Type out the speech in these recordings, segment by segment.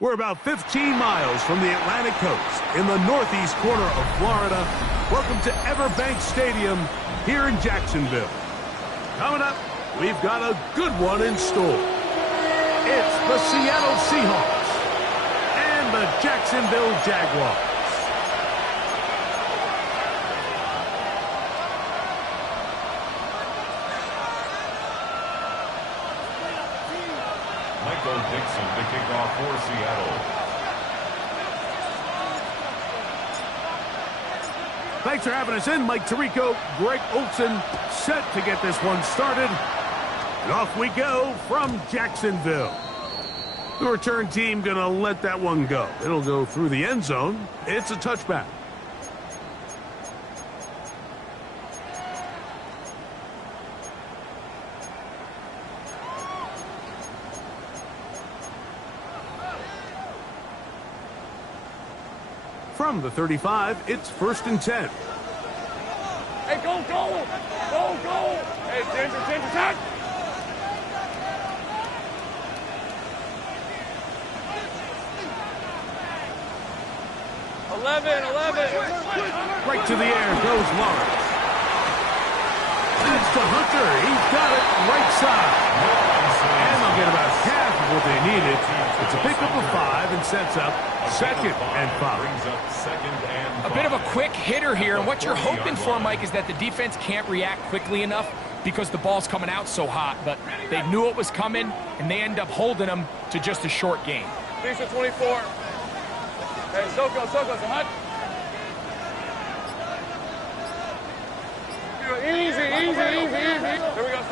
We're about 15 miles from the Atlantic coast in the northeast corner of Florida. Welcome to Everbank Stadium here in Jacksonville. Coming up, we've got a good one in store. It's the Seattle Seahawks and the Jacksonville Jaguars. Dixon to kick off for Seattle. Thanks for having us in, Mike Tirico, Greg Olson, set to get this one started. And off we go from Jacksonville. The return team gonna let that one go. It'll go through the end zone. It's a touchback. From the 35, it's 1st and 10. Hey, go, go! Go, go! Hey, Ginger, touch! Eleven. Right to the air goes Lawrence. That's to Hunter. He's got it right side. And they'll get about half of what they needed. It's a pickup of 5 and sets up 2nd and 5. A bit of a quick hitter here, and what you're hoping for, Mike, is that the defense can't react quickly enough because the ball's coming out so hot. But they knew it was coming, and they end up holding them to just a short gain. Lisa 24. Hey, Soko, hot. Easy. Here we go.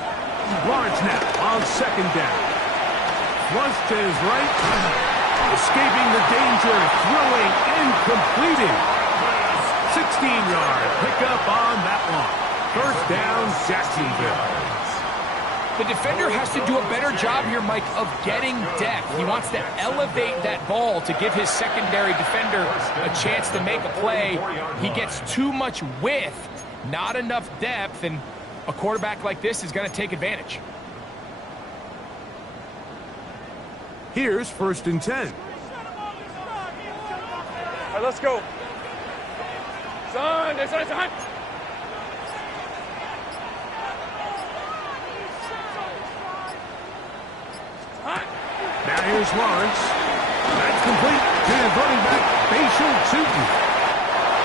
Lawrence now on 2nd down. Flush to his right. Escaping the danger, throwing and completing. 16-yard pickup on that one. 1st down, Jacksonville. The defender has to do a better job here, Mike, of getting depth. He wants to elevate that ball to give his secondary defender a chance to make a play. He gets too much width, not enough depth, and a quarterback like this is going to take advantage. Here's 1st and 10. All right, let's go. Son. Now here's Lawrence. That's complete to his running back, Facial Tootin.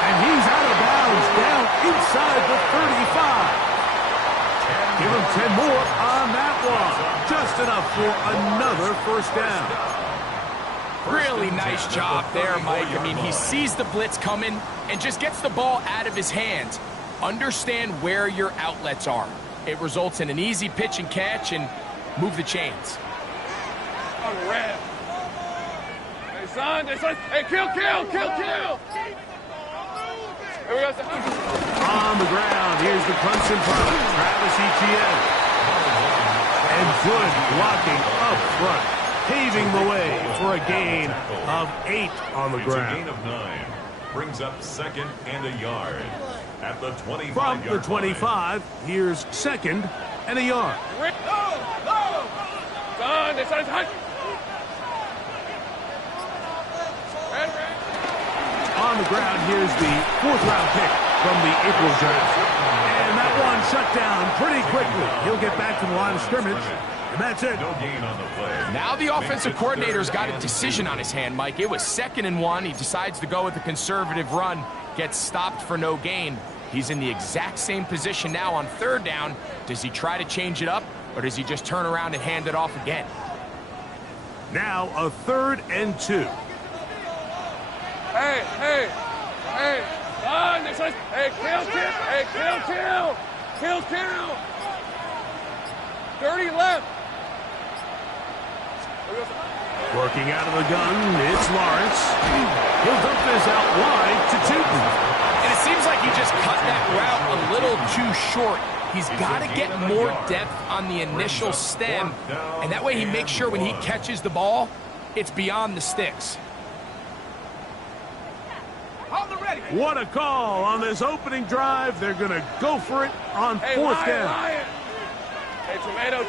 And he's out of bounds down inside the 35. Give him 10 more on that one. Just enough for another 1st down. Really nice job there, Mike. I mean, he sees the blitz coming and just gets the ball out of his hands. Understand where your outlets are. It results in an easy pitch and catch and move the chains. Red. Hey, son. Hey, kill. Here we go, son. On the ground, here's the Clemson product, Travis Etienne. And good blocking up front, paving the way for a gain of 8 on the ground. It's a gain of 9. Brings up 2nd and a yard. At the 25-yard line. From the 25, here's 2nd and a yard. Son. On the ground, here's the 4th-round pick from the April draft. And that one shut down pretty quickly. He'll get back to the line of scrimmage, and that's it. No gain on the play. Now the offensive coordinator's got a decision on his hand, Mike. It was 2nd and 1. He decides to go with a conservative run, gets stopped for no gain. He's in the exact same position now on 3rd down. Does he try to change it up, or does he just turn around and hand it off again? Now a 3rd and 2. Hey, hey, hey. Hey, kill. Hey, kill. Kill. 30 left. Working out of the gun, it's Lawrence. He'll dump this out wide to Tootin. And it seems like he just cut that route a little too short. He's got to get more depth on the initial stem, and that way he makes sure when he catches the ball, it's beyond the sticks. What a call on this opening drive. They're going to go for it on 4th down. Lion. Hey, tomato.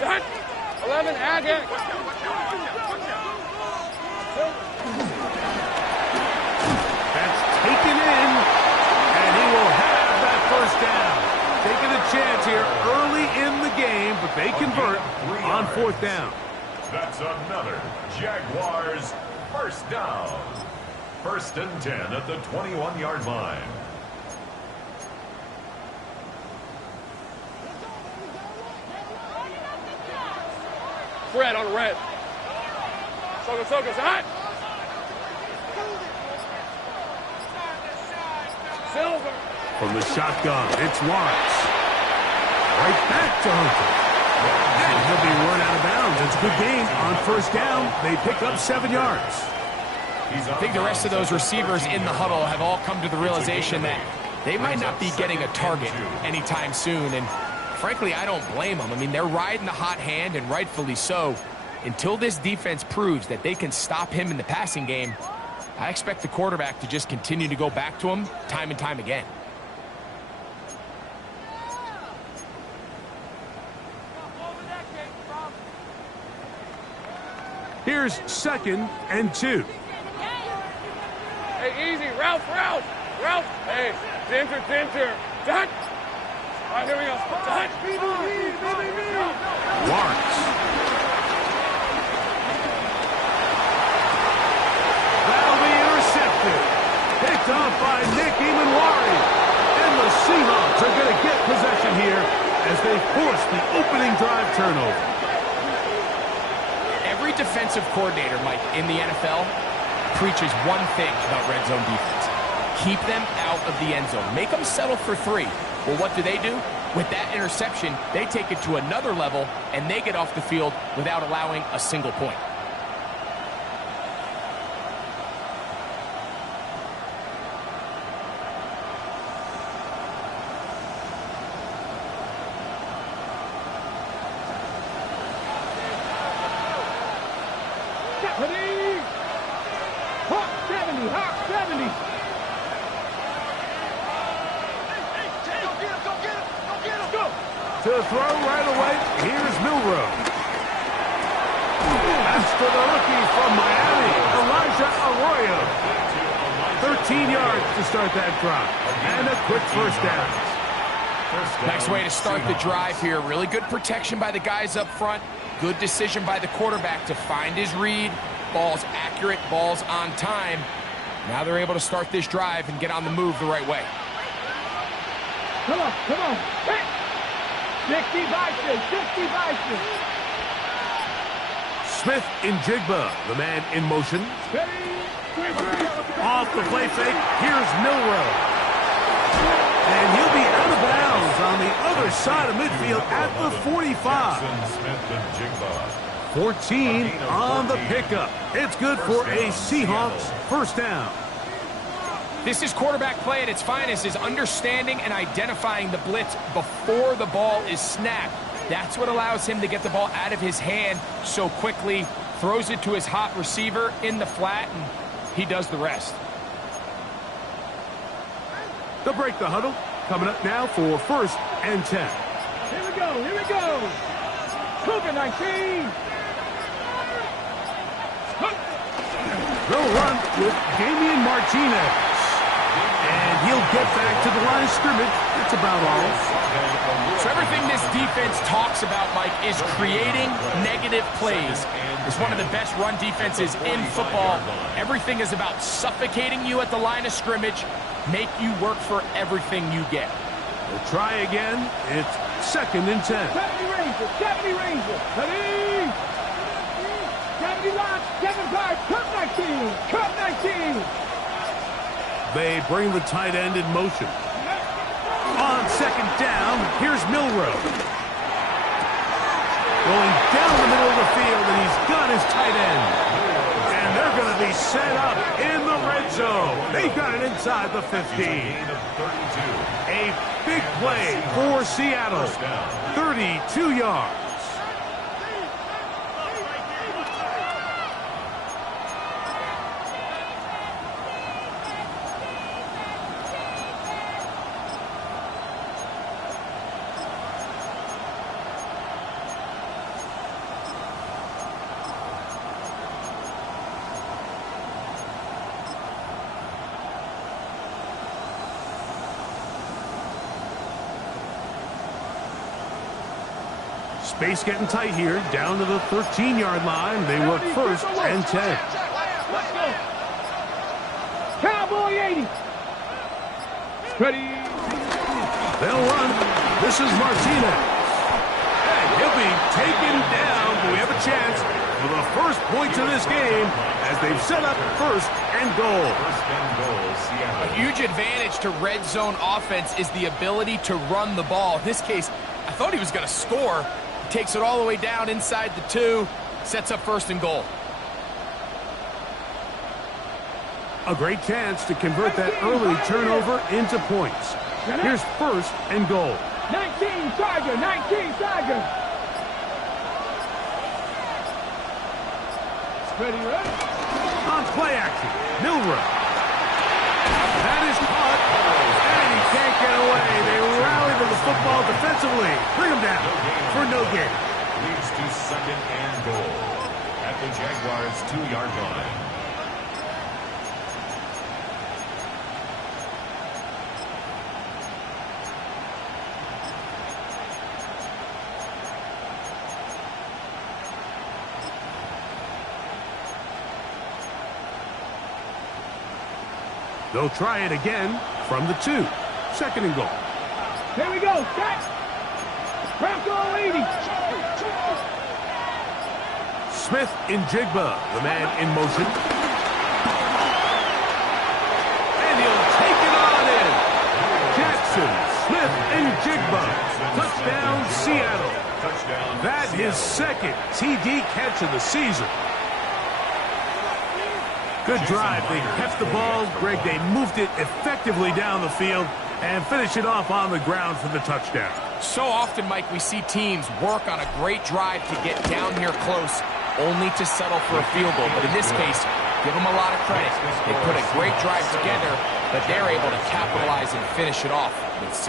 Done. 11, Agate. That's taken in, and he will have that 1st down. Taking a chance here early in the game, but they convert on 4th down. That's another Jaguars 1st down. 1st and 10 at the 21-yard line. Red on red. Soka, hot. Silver. From the shotgun, it's Lawrence. Right back to Hunter. And he'll be run out of bounds. It's a good game on 1st down. They pick up 7 yards. I think the rest of those receivers in the huddle have all come to the realization that they might not be getting a target anytime soon. And frankly, I don't blame them. I mean, they're riding the hot hand, and rightfully so. Until this defense proves that they can stop him in the passing game, I expect the quarterback to just continue to go back to him time and time again. Here's 2nd and 2. Hey, easy. Ralph. Hey, Dinter. Done. All right, here we go. Done. Lawrence. That'll be intercepted. Picked up by Nick Emanwari. And the Seahawks are going to get possession here as they force the opening drive turnover. Every defensive coordinator, Mike, in the NFL preaches one thing about red zone defense. Keep them out of the end zone. Make them settle for 3. Well, what do? With that interception, they take it to another level, and they get off the field without allowing a single point. To throw right away, here's Milrow. That's to the rookie from Miami, Elijah Arroyo. 13 yards to start that drive. And a quick 1st down. Nice way to start the drive here. Really good protection by the guys up front. Good decision by the quarterback to find his read. Ball's accurate, ball's on time. Now they're able to start this drive and get on the move the right way. Come on. Hey. 60 Bison. Smith in Jigba, the man in motion. Off the play fake, here's Milrow. And he'll be out of bounds on the other side of midfield at the 45. 14 on the pickup. It's good for a Seahawks 1st down. This is quarterback play at its finest, is understanding and identifying the blitz before the ball is snapped. That's what allows him to get the ball out of his hand so quickly, throws it to his hot receiver in the flat, and he does the rest. They'll break the huddle. Coming up now for 1st and 10. Here we go. Cougar 19. They'll run with Damian Martinez. And he'll get back to the line of scrimmage. That's about all. So everything this defense talks about, Mike, is creating negative plays. It's one of the best run defenses in football. Everything is about suffocating you at the line of scrimmage, make you work for everything you get. We'll try again. It's 2nd and 10. 70 Ranger. They bring the tight end in motion. On second down, here's Milrow. Going down the middle of the field, and he's got his tight end. And they're going to be set up in the red zone. They've got it inside the 15. A big play for Seattle. 32 yards. Space getting tight here, down to the 13-yard line. They work first and 10. Let's go. Cowboy 80. Ready. They'll run. This is Martinez. And he'll be taken down, but we have a chance for the first points of this game as they've set up first and goal. A huge advantage to red zone offense is the ability to run the ball. In this case, I thought he was going to score. Takes it all the way down inside the 2, sets up first and goal. A great chance to convert that early turnover into points. Here's first and goal. 19 Tiger, 19 Tiger. Ready, ready. On play action, Milrow. That is caught, and he can't get away. They rally to the football defensively. Bring him down for no gain. Leads to second and goal at the Jaguars' 2-yard line. They'll try it again from the 2. Second and goal. Here we go. Set. Bronco 80. Smith in Jigba, the man in motion. And he'll take it on in. Jackson, Smith, and Jigba. Touchdown, Seattle. That is second TD catch of the season. Good drive. They kept the ball. Greg, they moved it effectively down the field and finish it off on the ground for the touchdown. So often, Mike, we see teams work on a great drive to get down here close, only to settle for a field goal. But in this case, give them a lot of credit. They put a great drive together, but they're able to capitalize and finish it off with 6.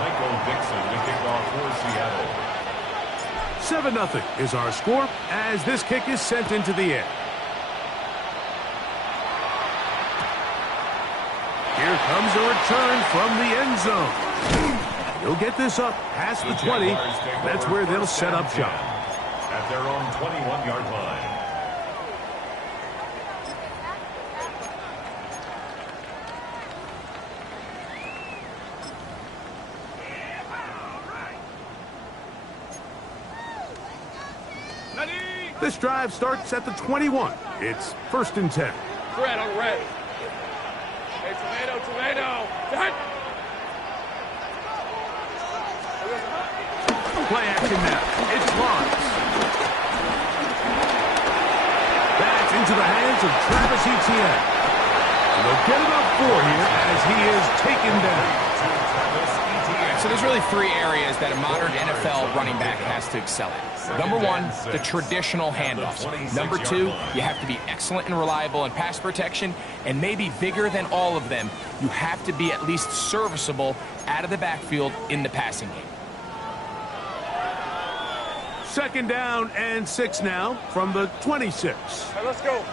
Michael Dixon to kick off for Seattle. 7-0 is our score as this kick is sent into the air. Here comes a return from the end zone. He'll get this up past the 20. That's where they'll set up shop. At their own 21-yard line. This drive starts at the 21. It's first and 10. Red on red. Hey, tomato. Done. Play action now. It's Lawrence. That's into the hands of Travis Etienne. And they'll get it up 4 here as he is taken down. So there's really 3 areas that a modern NFL running back has to excel at. Number 1, the traditional handoffs. Number 2, you have to be excellent and reliable in pass protection. And maybe bigger than all of them, you have to be at least serviceable out of the backfield in the passing game. Second down and 6 now from the 26. Hey, let's go.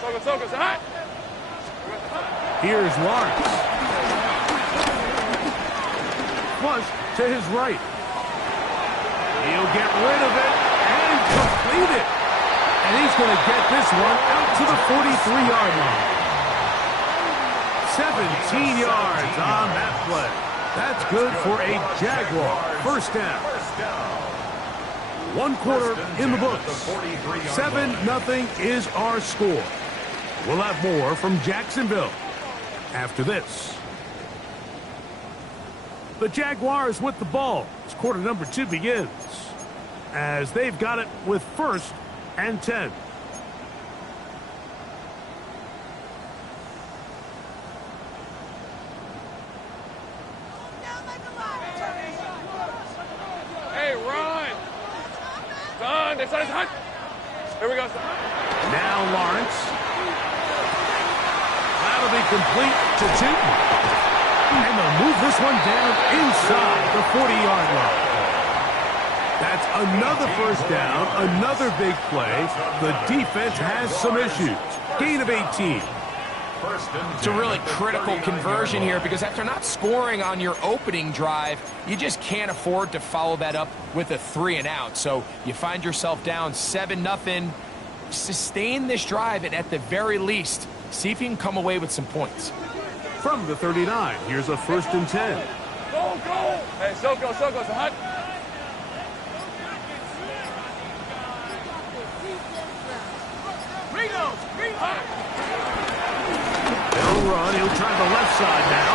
Soga, hot. Here's Lawrence. Flush to his right. He'll get rid of it and complete it. And he's going to get this one out to the 43-yard line. 17 yards on that play. That's good for a Jaguar. First down. One quarter in the books. 7-0 is our score. We'll have more from Jacksonville after this. The Jaguars with the ball as quarter number 2 begins, as they've got it with 1st and 10. Hey, run! Done. It's hot. Here we go. Now Lawrence. That'll be complete to Tootin. And they'll move this one down inside the 40-yard line. That's another 1st down, another big play. The defense has some issues. Gain of 18. It's a really critical conversion here because after not scoring on your opening drive, you just can't afford to follow that up with a 3-and-out. So you find yourself down 7-0. Sustain this drive and at the very least, see if you can come away with some points. From the 39, here's a 1st and 10. Go, go! Hey, so go, so hot. He'll run, he'll try the left side now.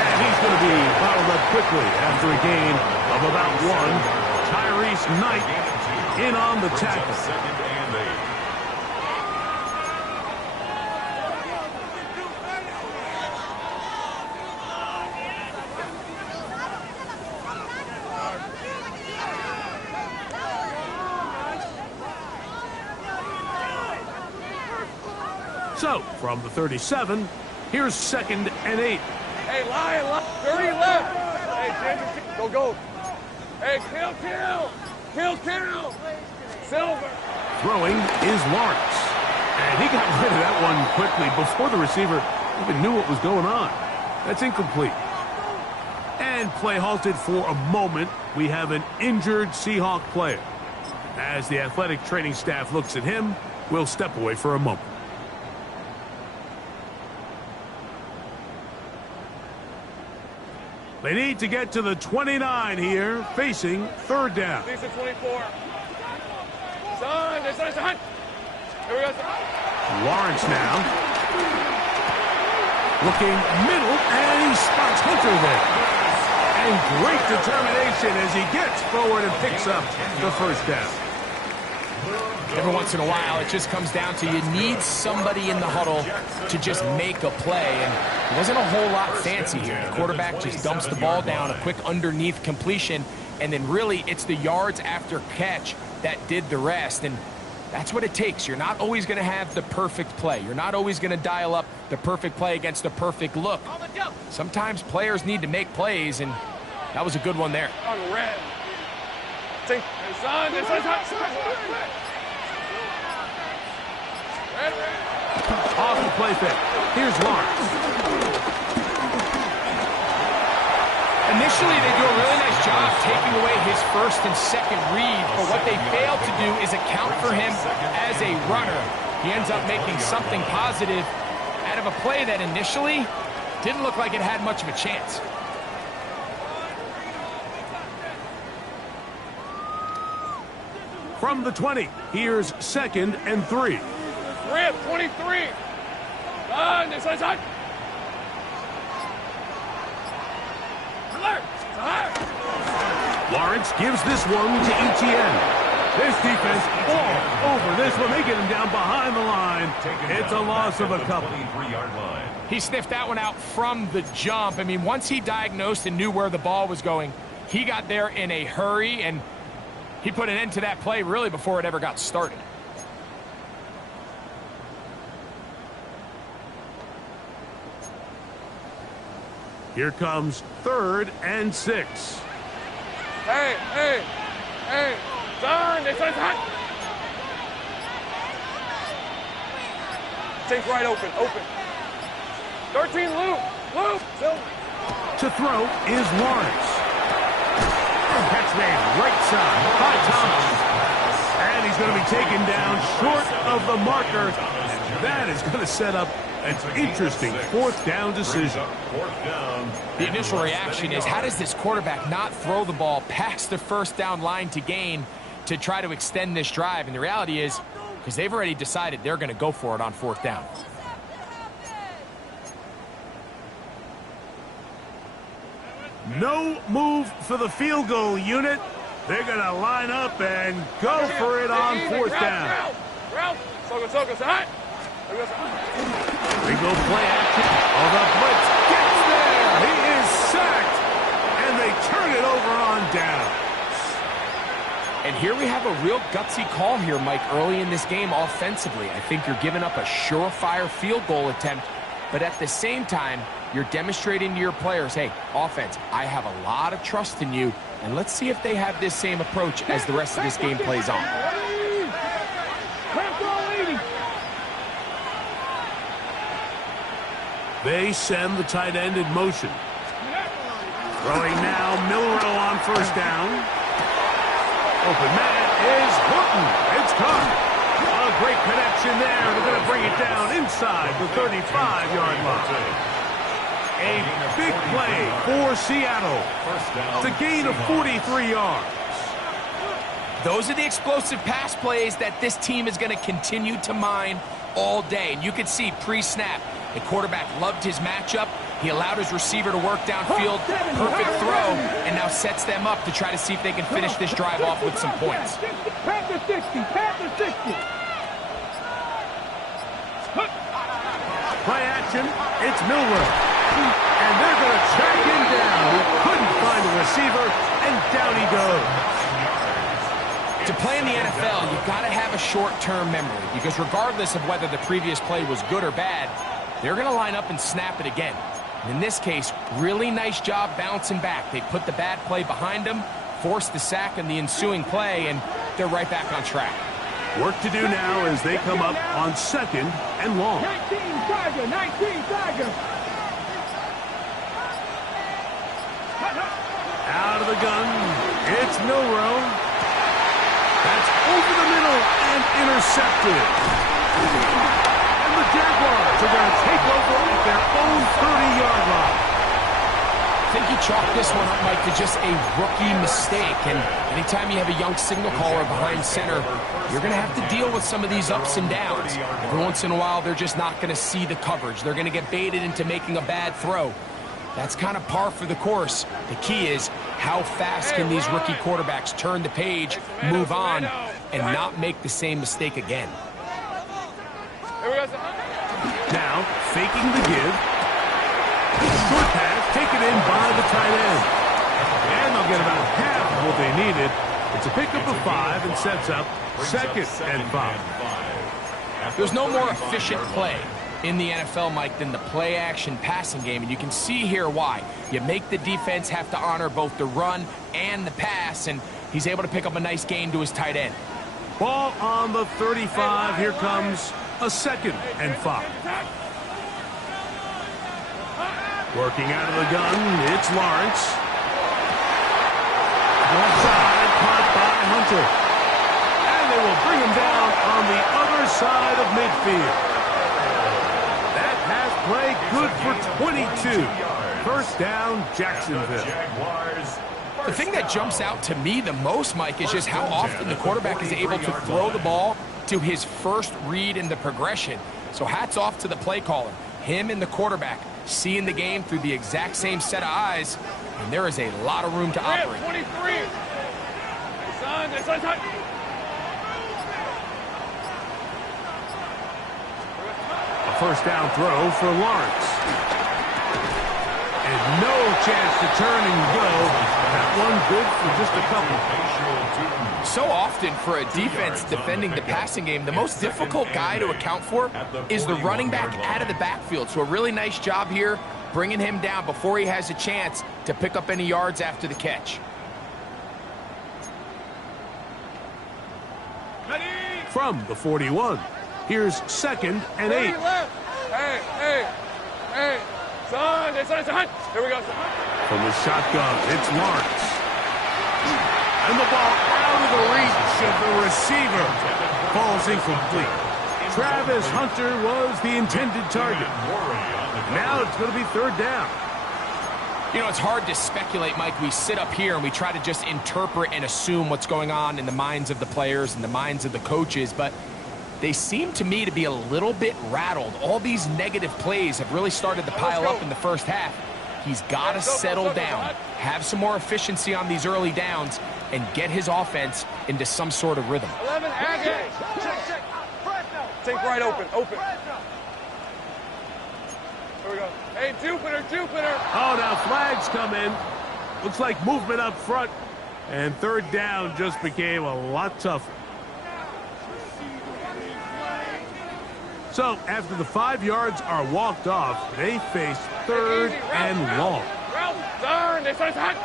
And he's going to be bottled up quickly after a gain of about 1. Tyrese Knight in on the tackle. So, from the 37, here's 2nd and 8. Hey, line, 30 left. Hey, go. Hey, kill. Silver. Throwing is Lawrence. And he got rid of that one quickly before the receiver even knew what was going on. That's incomplete. And play halted for a moment. We have an injured Seahawk player. As the athletic training staff looks at him, we'll step away for a moment. They need to get to the 29 here, facing 3rd down. Decent 24. Son. Here we go. Lawrence now. Looking middle, and he spots Hunter there. And great determination as he gets forward and picks up the 1st down. Every once in a while, it just comes down to you need somebody in the huddle to just make a play. And it wasn't a whole lot fancy here. The quarterback just dumps the ball down, a quick underneath completion, and then really it's the yards after catch that did the rest. And that's what it takes. You're not always going to have the perfect play. You're not always going to dial up the perfect play against the perfect look. Sometimes players need to make plays, and that was a good one there. On red. Son. Off the play fake. Here's Lawrence. Initially, they do a really nice job taking away his 1st and 2nd read, but what they failed to do is account for him as a runner. He ends up making something positive out of a play that initially didn't look like it had much of a chance. From the 20, here's 2nd and 3. Rip, 23. Done. It's hot. Alert. Lawrence gives this one to Etienne. This defense all over this one. They get him down behind the line. It's a loss of a couple. He sniffed that one out from the jump. I mean, once he diagnosed and knew where the ball was going, he got there in a hurry, and he put an end to that play really before it ever got started. Here comes 3rd and 6. Hey. Done. It's hot. Take right open. 13 loop. Silver. To throw is Lawrence. Catch made right side by Thomas. And he's going to be taken down short of the marker. And that is going to set up an interesting 4th down decision. The initial reaction is, how does this quarterback not throw the ball past the 1st down line to gain? to try to extend this drive. And the reality is, because they've already decided they're going to go for it on 4th down. No move for the field goal unit. They're going to line up and go for it on 4th down. They go play action. Oh, the blitz gets there. He is sacked. And they turn it over on down. And here we have a real gutsy call here, Mike, early in this game offensively. I think you're giving up a surefire field goal attempt, but at the same time, you're demonstrating to your players, hey, offense, I have a lot of trust in you, and let's see if they have this same approach as the rest of this game plays on. They send the tight end in motion. Throwing now, Milrow on 1st down. Open man is Horton. It's caught. A great connection there. They're going to bring it down inside the 35-yard line. A big play for Seattle. It's a gain of 43 yards. Those are the explosive pass plays that this team is going to continue to mine all day. And you can see pre-snap, the quarterback loved his matchup. He allowed his receiver to work downfield, perfect throw, and now sets them up to try to see if they can finish this drive off with some points. Panther 60, Panther 60. Play action, it's Milrow. And they're going to track him down. He couldn't find a receiver, and down he goes. To play in the NFL, you've got to have a short-term memory, because regardless of whether the previous play was good or bad, they're going to line up and snap it again. And in this case, really nice job bouncing back. They put the bad play behind them, forced the sack in the ensuing play, and they're right back on track. Work to do now as they come up on 2nd and long. 19 Tiger, 19 Tiger. Out of the gun, it's Milrow. That's over the middle and intercepted. And the Jaguars are going to take over at their own 30-yard line. I think you chalk this one up, Mike, to just a rookie mistake. And anytime you have a young signal caller behind center, you're going to have to deal with some of these ups and downs. Every once in a while, they're just not going to see the coverage. They're going to get baited into making a bad throw. That's kind of par for the course. The key is how fast can these rookie quarterbacks turn the page, move on, and not make the same mistake again. Now, faking the give. Short pass taken in by the tight end. And they'll get about half of what they needed. It's a pickup of 5 and sets up 2nd and 5. There's no more efficient play in the NFL, Mike, than the play-action passing game, and you can see here why. You make the defense have to honor both the run and the pass, and he's able to pick up a nice gain to his tight end. Ball on the 35. Here comes a 2nd and 5. Working out of the gun, it's Lawrence. Left side, caught by Hunter. And they will bring him down on the other side of midfield. That pass play good for 22. 1st down, Jacksonville. The thing that jumps out to me the most, Mike, is just how often the quarterback is able to throw the ball to his first read in the progression. So hats off to the play caller. Him and the quarterback seeing the game through the exact same set of eyes, and there is a lot of room to operate. 23. Son. A 1st down throw for Lawrence. And no chance to turn and go. That one good for just a couple. So often for a defense defending the passing game, the most difficult guy to account for is the running back out of the backfield. So a really nice job here bringing him down before he has a chance to pick up any yards after the catch. From the 41, here's 2nd and 8. Hey. Son. Here we go, son. From the shotgun, it's Lawrence. And the ball out of the reach of the receiver. Falls incomplete. Travis Hunter was the intended target. Now it's going to be 3rd down. You know, it's hard to speculate, Mike. We sit up here and we try to just interpret and assume what's going on in the minds of the players and the minds of the coaches, but they seem to me to be a little bit rattled. All these negative plays have really started to pile up in the first half. He's got to settle down, have some more efficiency on these early downs, and get his offense into some sort of rhythm. 11, Aggie. Think right open. Here we go. Hey, Jupiter. Oh, now flags come in. Looks like movement up front. And third down just became a lot tougher. So, after the 5 yards are walked off, they face third and long. Route, turn. This one's hot.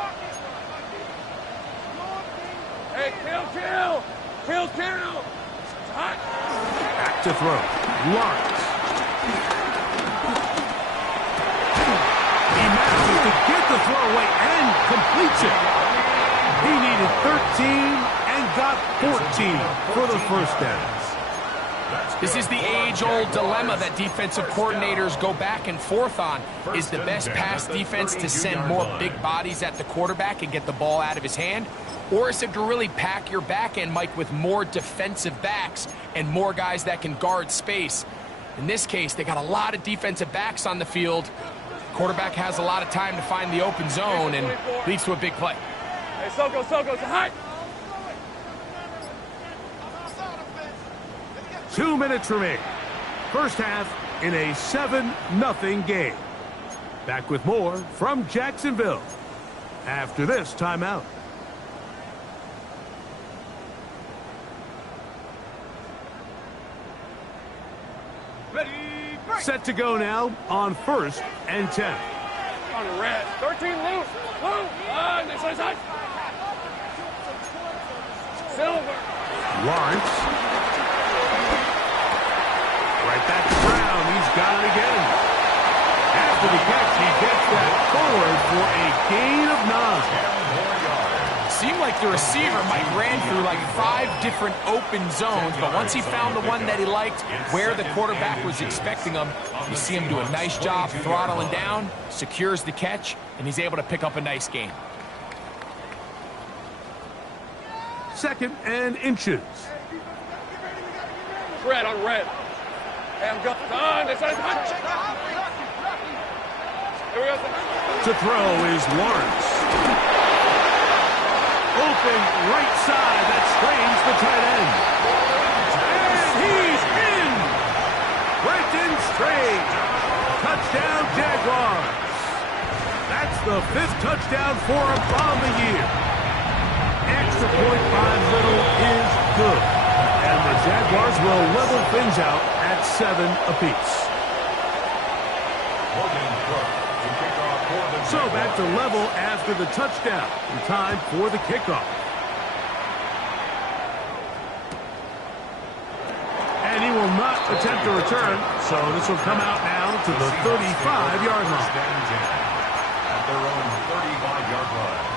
Hey, kill. Hot. Back to throw. Lawrence. He manages to get the throw away and completes it. He needed 13 and got 14 for the first down. This is the age-old dilemma that defensive coordinators go back and forth on. Is the best pass defense to send more big bodies at the quarterback and get the ball out of his hand? Or is it to really pack your back end, Mike, with more defensive backs and more guys that can guard space? In this case, they got a lot of defensive backs on the field. Quarterback has a lot of time to find the open zone and leads to a big play. Hey, Soko, hot. 2 minutes remaining. First half in a 7-0 game. Back with more from Jacksonville after this timeout. Set to go now on 1st and 10. On red. 13 loose. This one's hot. Silver. Lawrence. Right back to Brown. He's got it again. After the catch, he gets that forward for a gain of 9. Seemed like the receiver, Mike, ran through like 5 different open zones, but once he found the one that he liked, where the quarterback was expecting him, you see him do a nice job throttling down, secures the catch, and he's able to pick up a nice gain. 2nd and inches. Red on red. Hey, I'm done. This one's hot. Here we go. To throw is Lawrence. Open right side. That strains the tight end. And he's in. Brenton straight. Touchdown, Jaguars. That's the 5th touchdown for him on the year. Extra point by Little is good. And the Jaguars will level things out at 7 apiece. So back to level after the touchdown. In time for the kickoff. And he will not attempt a return. So this will come out now to the 35-yard line. At their own 35-yard line.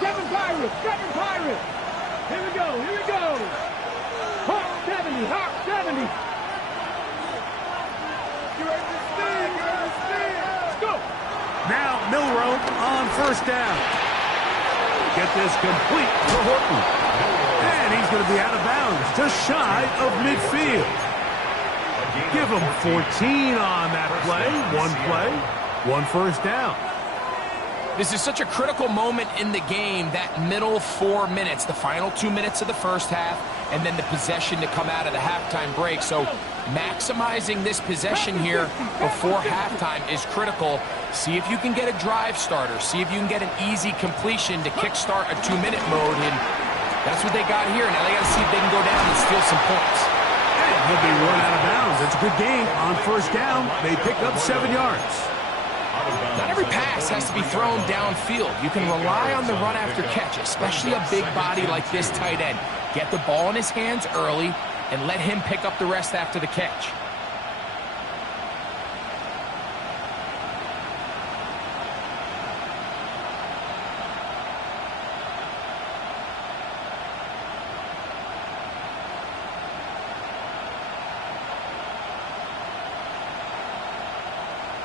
Seven Pirates. Here we go. Hawk 70. Let's go. Now Milrow on 1st down. Get this complete to Horton. And he's going to be out of bounds, just shy of midfield. Give him 14 on that play. 1 first down. This is such a critical moment in the game, that middle 4 minutes, the final 2 minutes of the first half, and then the possession to come out of the halftime break. So maximizing this possession here before halftime is critical. See if you can get a drive starter. See if you can get an easy completion to kickstart a 2-minute mode, and that's what they got here. Now they got to see if they can go down and steal some points. And he'll be run out of bounds. It's a good game. On 1st down, they pick up 7 yards. Not every pass has to be thrown downfield. You can rely on the run after catch, especially a big body like this tight end. Get the ball in his hands early and let him pick up the rest after the catch.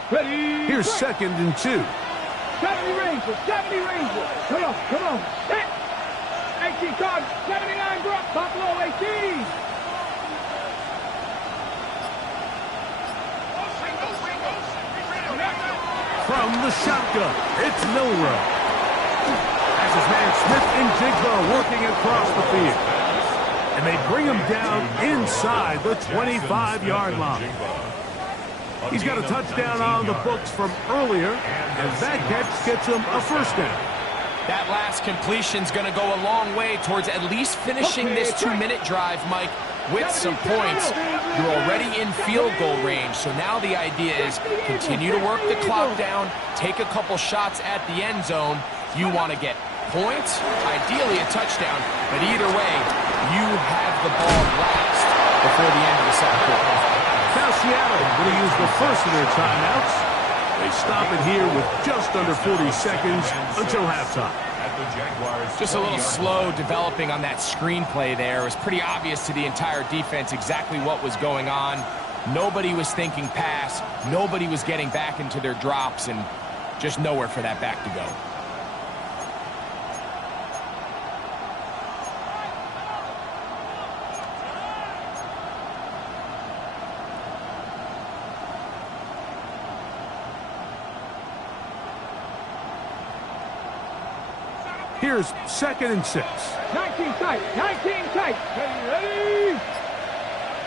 Ready. Here's 2nd and 2. 70 Rangers, 70 Rangers. Come on, come on. Set. 18 card, 79 drop, Buffalo 18. From the shotgun, it's Milroe. As his man Smith and Jigba working across the field. And they bring him down inside the 25-yard line. He's got a touchdown on the books from earlier, and that catch gets him a first down. That last completion's going to go a long way towards at least finishing this 2-minute drive, Mike, with some points. You're already in field goal range, so now the idea is continue to work the clock down, take a couple shots at the end zone. You want to get points, ideally a touchdown, but either way, you have the ball last before the end of the second quarter. Now Seattle going to use the first of their timeouts. They stop it here with just under 40 seconds until halftime. Just a little slow developing on that screenplay there. It was pretty obvious to the entire defense exactly what was going on. Nobody was thinking pass. Nobody was getting back into their drops, and just nowhere for that back to go. Here's 2nd and 6. 19 tight, 19 tight. Ready?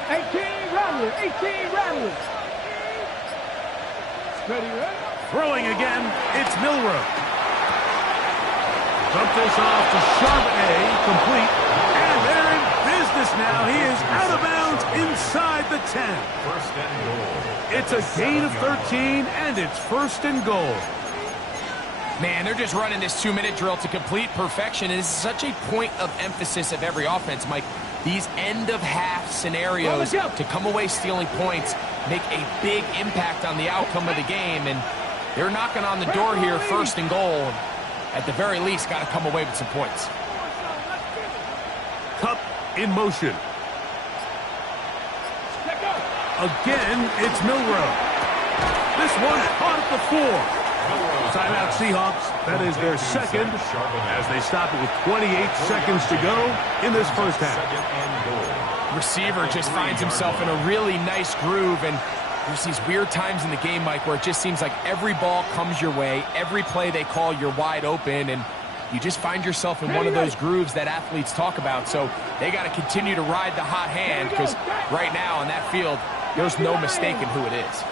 18 Rattler, 18 Rattler. Ready? Throwing again, it's Milroe. Dump this off to Charbonnet, complete. And they're in business now. He is out of bounds inside the 10. First and goal. It's a gain of 13, and it's 1st and goal. Man, they're just running this 2-minute drill to complete perfection. And it's such a point of emphasis of every offense, Mike. These end-of-half scenarios to come away stealing points make a big impact on the outcome of the game. And they're knocking on the door here, 1st and goal. At the very least, got to come away with some points. Cup in motion. Again, it's Milroe. This one caught at the 4. Timeout Seahawks. That is their 2nd as they stop it with 28 seconds to go in this first half. Receiver just finds himself in a really nice groove, and there's these weird times in the game, Mike, where it just seems like every ball comes your way, every play they call, you're wide open, and you just find yourself in one of those grooves that athletes talk about. So they got to continue to ride the hot hand, because right now on that field, there's no mistaking who it is.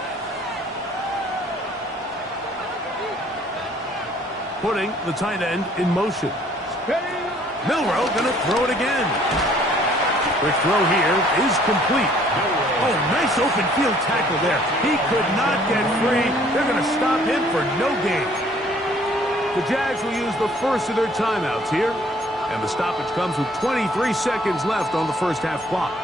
Putting the tight end in motion. Milroe going to throw it again. Quick throw here is complete. Oh, nice open field tackle there. He could not get free. They're going to stop him for no gain. The Jags will use the first of their timeouts here. And the stoppage comes with 23 seconds left on the first half clock.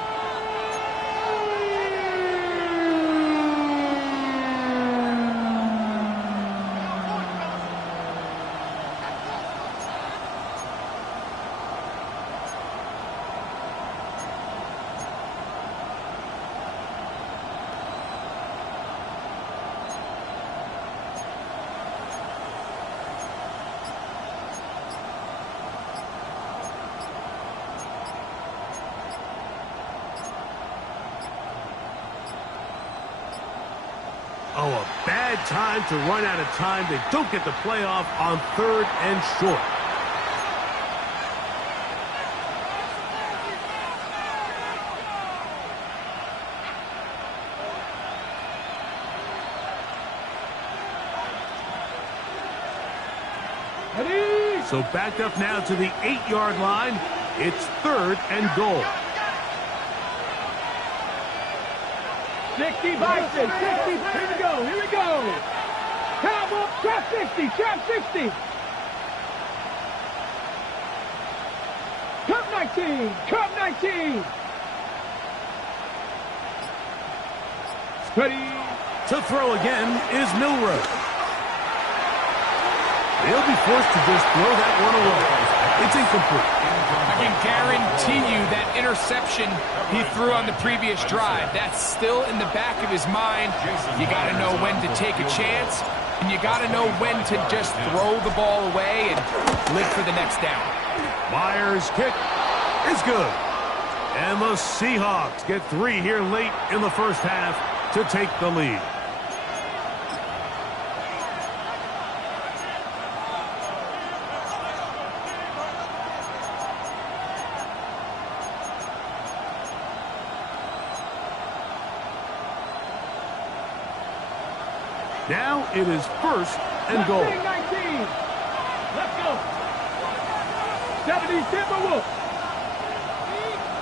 Oh, a bad time to run out of time. They don't get the playoff on 3rd and short. Ready? So back up now to the 8-yard line. It's 3rd and goal. 60 by 60. Here we go. Here we go. Cowboy, trap 60. Trap 60. Cup 19. Cup 19. Ready. To throw again is Milroe. He'll be forced to just throw that one away. It's incomplete. I can guarantee you that interception he threw on the previous drive, that's still in the back of his mind. You got to know when to take a chance, and you got to know when to just throw the ball away and live for the next down. Myers' kick is good. And the Seahawks get 3 here late in the first half to take the lead. Now it is 1st and goal. 19. Let's go. 70 Timberwolves.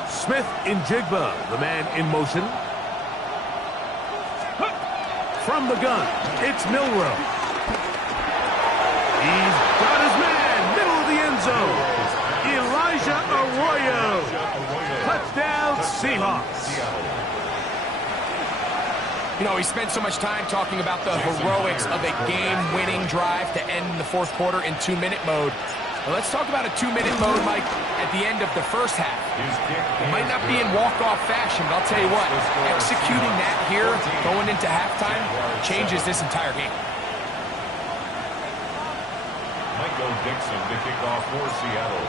Smith in Jigba, the man in motion. From the gun, it's Milrow. He's got his man, middle of the end zone. Elijah Arroyo. Touchdown, Seahawks. You know, we spent so much time talking about the heroics of a game-winning drive to end the fourth quarter in 2-minute mode. Well, let's talk about a 2-minute mode, Mike, at the end of the first half. It might not be in walk-off fashion, but I'll tell you what, executing that here, going into halftime, changes this entire game. Michael Dixon to kick off for Seattle.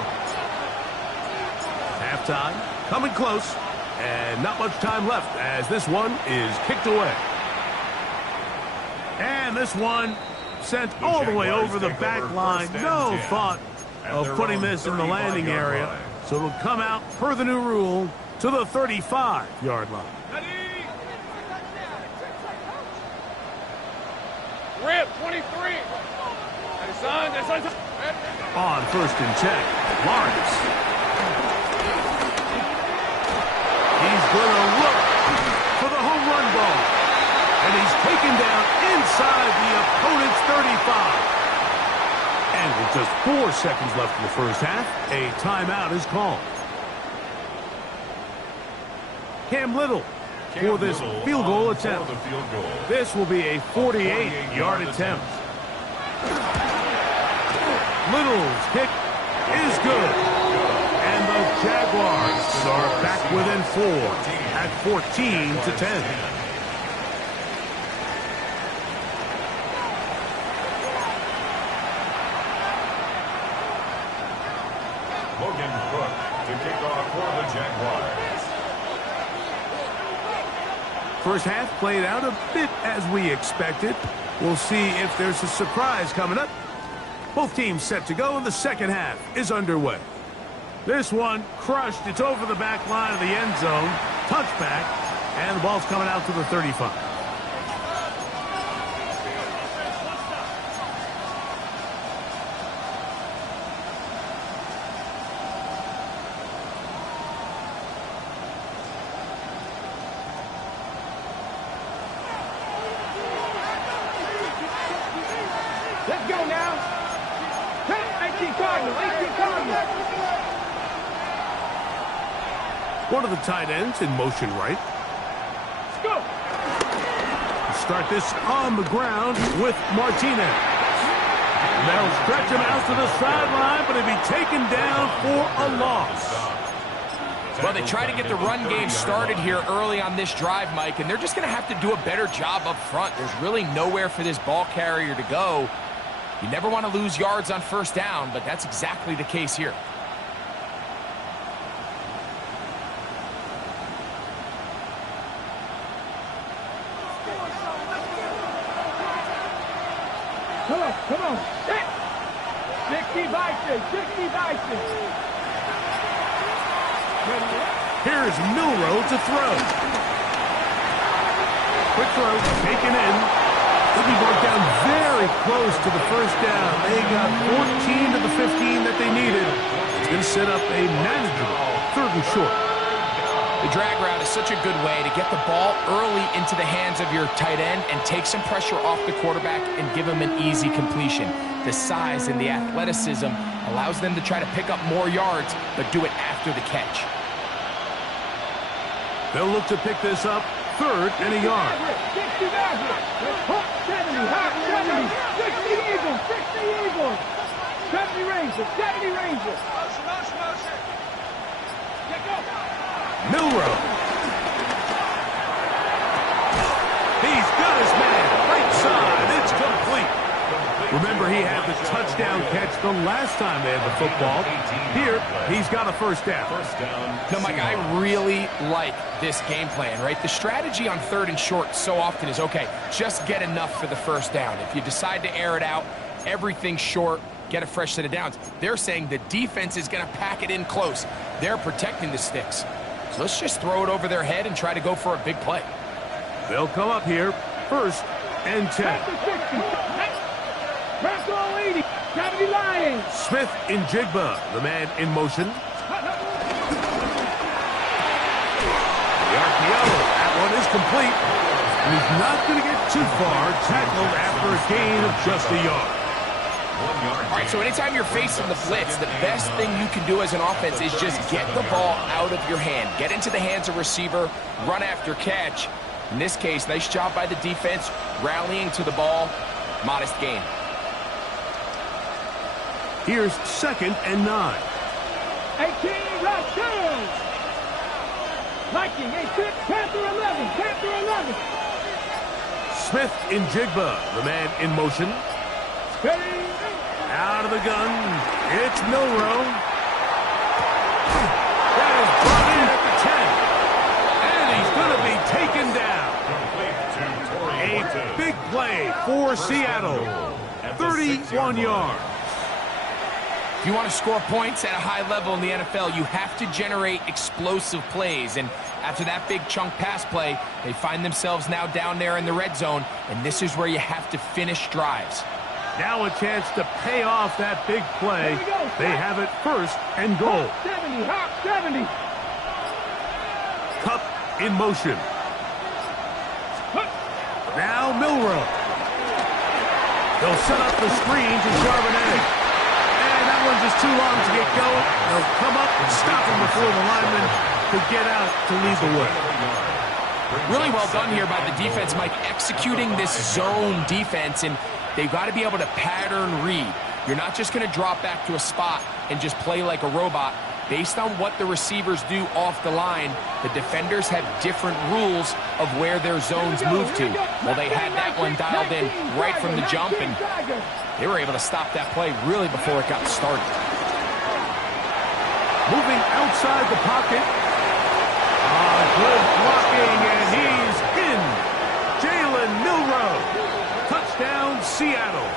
Halftime, coming close, and not much time left as this one is kicked away. And this one sent all the way over the back line. No thought of putting this in the landing area. So it'll come out per the new rule to the 35-yard line. Rip, 23. On 1st and 10, Lawrence. He's going to look for the home run ball. And he's taken down inside the opponent's 35. And with just 4 seconds left in the first half, a timeout is called. Cam Little for this field goal attempt. This will be a 48-yard attempt. Little's kick is good. And the Jaguars are back within 4 at 14-10. To kick off for the Jaguars. First half played out a bit as we expected. We'll see if there's a surprise coming up. Both teams set to go, and the second half is underway. This one crushed. It's over the back line of the end zone. Touchback, and the ball's coming out to the 35. Let's go now. 18 Cardinals. One of the tight ends in motion right. Let's go. Start this on the ground with Martinez. They'll stretch him out to the sideline, but he'll be taken down for a loss. Well, they try to get the run game started here early on this drive, Mike, and they're just going to have to do a better job up front. There's really nowhere for this ball carrier to go. You never want to lose yards on first down, but that's exactly the case here. Come on. 60 Bison. Here's Milrow to throw. Quick throw, taken in. He'll be brought down very close to the first down. They got 14 to the 15 that they needed. It's going to set up a manageable 3rd and short. The drag route is such a good way to get the ball early into the hands of your tight end and take some pressure off the quarterback and give him an easy completion. The size and the athleticism allows them to try to pick up more yards, but do it after the catch. They'll look to pick this up 3rd and a yard. 60 Eagles. 70 Rangers. Milrow. He's got his man. Right side. It's complete. Remember, he had the touchdown catch the last time they had the football. Here, he's got a first down. No, Mike, I really like this game plan, right? The strategy on 3rd and short so often is, okay, just get enough for the first down. If you decide to air it out, everything short, get a fresh set of downs. They're saying the defense is going to pack it in close. They're protecting the sticks. So let's just throw it over their head and try to go for a big play. They'll come up here, 1st and 10. Press all 80. 70 Lions. Smith in Jigba, the man in motion. The RPO, that one is complete. And he's not going to get too far, tackled after a gain of just a yard. All right, so anytime you're facing the blitz, the best thing you can do as an offense is just get the ball out of your hand. Get into the hands of receiver, run after catch. In this case, nice job by the defense, rallying to the ball, modest gain. Here's 2nd and 9. 18, rush, down. Viking, 8-6, Panther 11, Panther 11. Smith in Jigba, the man in motion. Steady. Out of the gun, it's Milrow. That is brought in at the 10. And he's going to be taken down. A big play for Seattle. 31 yards. If you want to score points at a high level in the NFL, you have to generate explosive plays. And after that big chunk pass play, they find themselves now down there in the red zone. And this is where you have to finish drives. Now a chance to pay off that big play. They have it 1st and goal. 70, Hawk 70. Cup in motion. Now Milrow. They'll set up the screen to Charbonnet. And that one's just too long to get going. They'll come up and stop him before the lineman to get out to lead the way. Really well done here by the defense, Mike, executing this zone defense, and they've got to be able to pattern read. You're not just going to drop back to a spot and just play like a robot. Based on what the receivers do off the line, the defenders have different rules of where their zones move to. Well, they had that one dialed in right from the jump, and they were able to stop that play really before it got started. Moving outside the pocket. Good blocking, and he's in. Jalen Milrow. Touchdown, Seattle.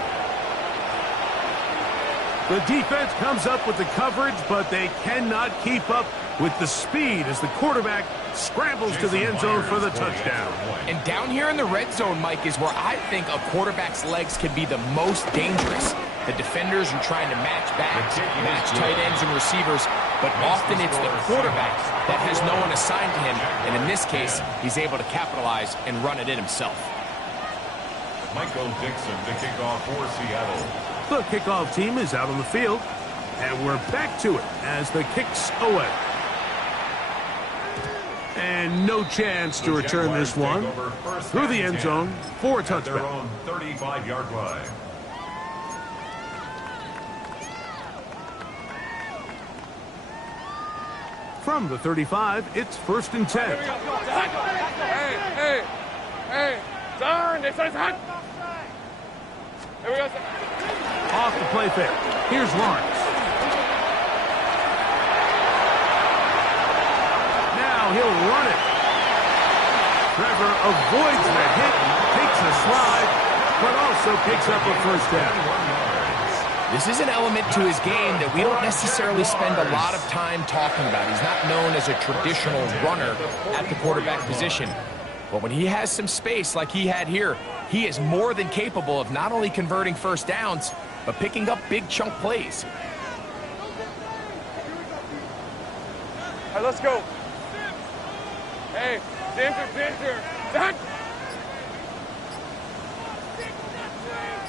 The defense comes up with the coverage, but they cannot keep up with the speed as the quarterback scrambles to the end zone for the touchdown. And down here in the red zone, Mike, is where I think a quarterback's legs can be the most dangerous. The defenders are trying to match backs, match tight ends and receivers, but often it's the quarterback that has no one assigned to him, and in this case, he's able to capitalize and run it in himself. Michael Dixon to kick off for Seattle. The kickoff team is out on the field, and we're back to it as the kick's away. And no chance to return this one through the end zone for a touchback. Their own 35-yard line. From the 35, it's 1st and 10. Hey, turn, this is hot. Here we go. Off the play fake. Here's Lawrence. Now he'll run it. Trevor avoids the hit, takes a slide, but also picks up a first down. This is an element to his game that we don't necessarily spend a lot of time talking about. He's not known as a traditional runner at the quarterback position. But when he has some space like he had here, he is more than capable of not only converting first downs, but picking up big chunk plays. All right, let's go. Hey, center. Done.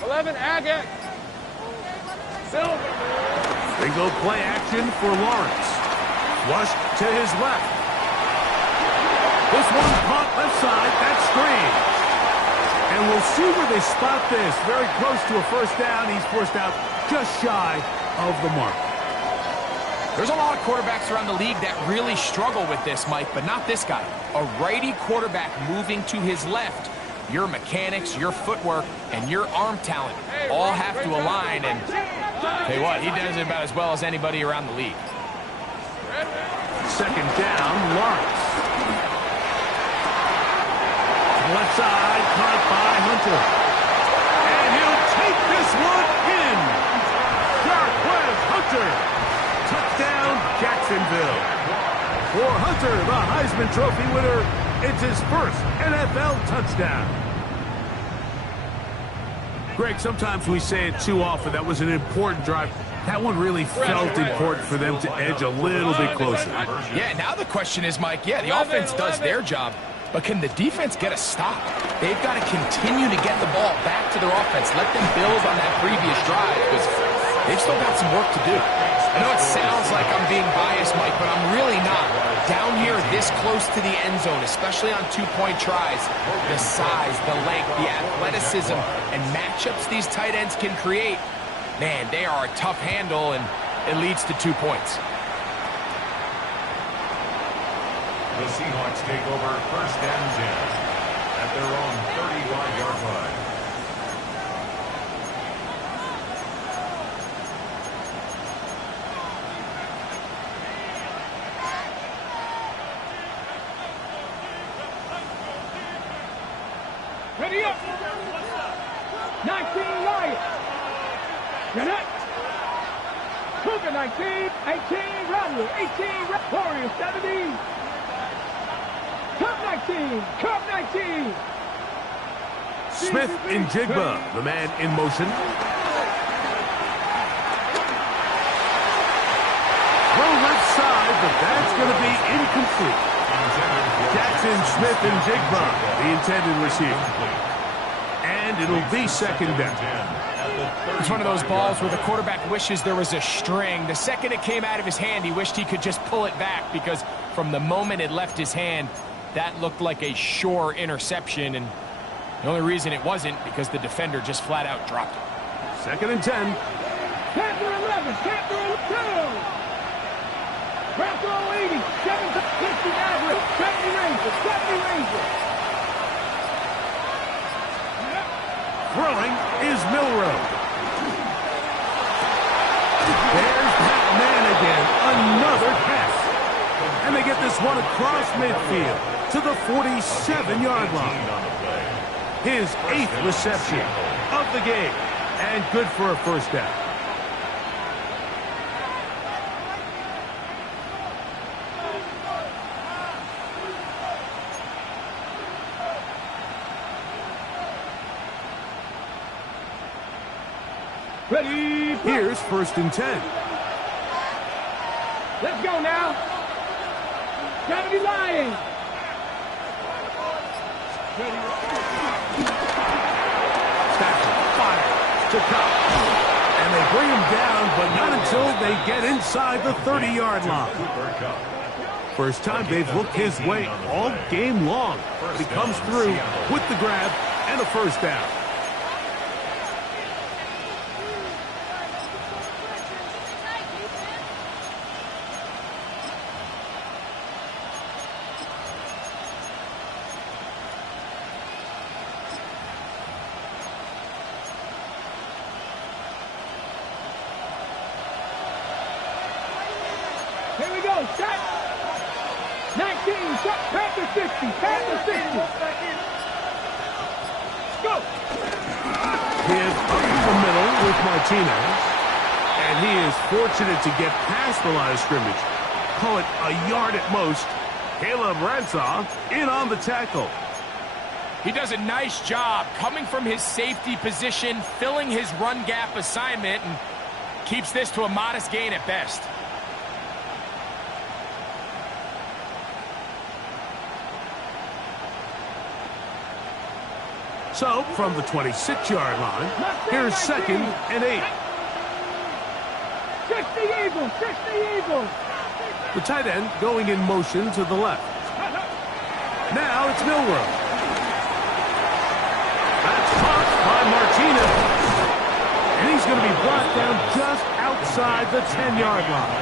11, Agate. Silver. Bingo play action for Lawrence. Flushed to his left. This one's caught left side. That's strange. And we'll see where they spot this. Very close to a first down. He's forced out just shy of the mark. There's a lot of quarterbacks around the league that really struggle with this, Mike, but not this guy. A righty quarterback moving to his left. Your mechanics, your footwork, and your arm talent all have to align, and tell you what, he does it about as well as anybody around the league. Second down, Lawrence. Left side, caught by Hunter. And he'll take this one in. Jarquez Hunter. Touchdown, Jacksonville. For Hunter, the Heisman Trophy winner, it's his first NFL touchdown. Greg, sometimes we say it too often. That was an important drive. That one really felt important for them to edge a little bit closer. Yeah, now the question is, Mike, yeah, the offense does their job, but can the defense get a stop? They've got to continue to get the ball back to their offense. Let them build on that previous drive, because they've still got some work to do. I know it sounds like I'm being biased, Mike, but I'm really not. Down here this close to the end zone, especially on two-point tries, the size, the length, the athleticism, and matchups these tight ends can create, man, they are a tough handle, and it leads to 2 points. The Seahawks take over first and 10 at their own 35-yard line. Ready up. 19 Lions. Get up. Cougar 19. 18 Romney. 18 Warriors 17. Cup 19. Cup 19. Smith in Jigba, the man in motion. Throw left side, but that's going to be incomplete. Jackson, Smith, and Jigba, the intended receiver. And it'll be second down. It's one of those balls where the quarterback wishes there was a string. The second it came out of his hand, he wished he could just pull it back, because from the moment it left his hand, that looked like a sure interception, and the only reason it wasn't because the defender just flat out dropped it. Second and 10. Panther 11. Panther 2. Bronco 80. 50 average. 70 Rangers. 70 Rangers. Throwing is Milrow. There's that man again. Another pass. And they get this one across midfield to the 47-yard line. His 8th reception of the game. And good for a first down. Ready. Here's first and 10. Let's go now. 70 Lions. Stafford fires to Cup. And they bring him down, but not until they get inside the 30-yard line. First time they've looked his way all game long. But he comes through with the grab and a first down. Here we go. Set. 19. Set. Panther 60. Panther 60. Go. Give up the middle with Martinez. And he is fortunate to get past the line of scrimmage. Call it a yard at most. Caleb Ransaw in on the tackle. He does a nice job coming from his safety position, filling his run gap assignment, and keeps this to a modest gain at best. So, from the 26-yard line, here's second and 8. 60 Eagles. 60 Eagles. The tight end going in motion to the left. Now it's Milrow. That's caught by Martinez. And he's going to be brought down just outside the 10-yard line.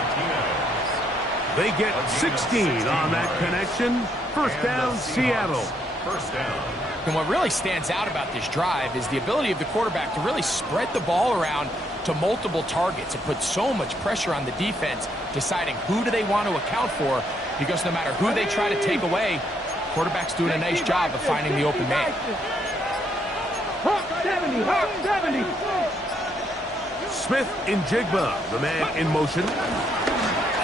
They get 16 on that connection. First down, Seattle. First down. And what really stands out about this drive is the ability of the quarterback to really spread the ball around to multiple targets and put so much pressure on the defense, deciding who do they want to account for, because no matter who they try to take away, quarterback's doing a nice job of finding the open man. Hawk 70, Hawk 70. Smith in Jigba, the man in motion.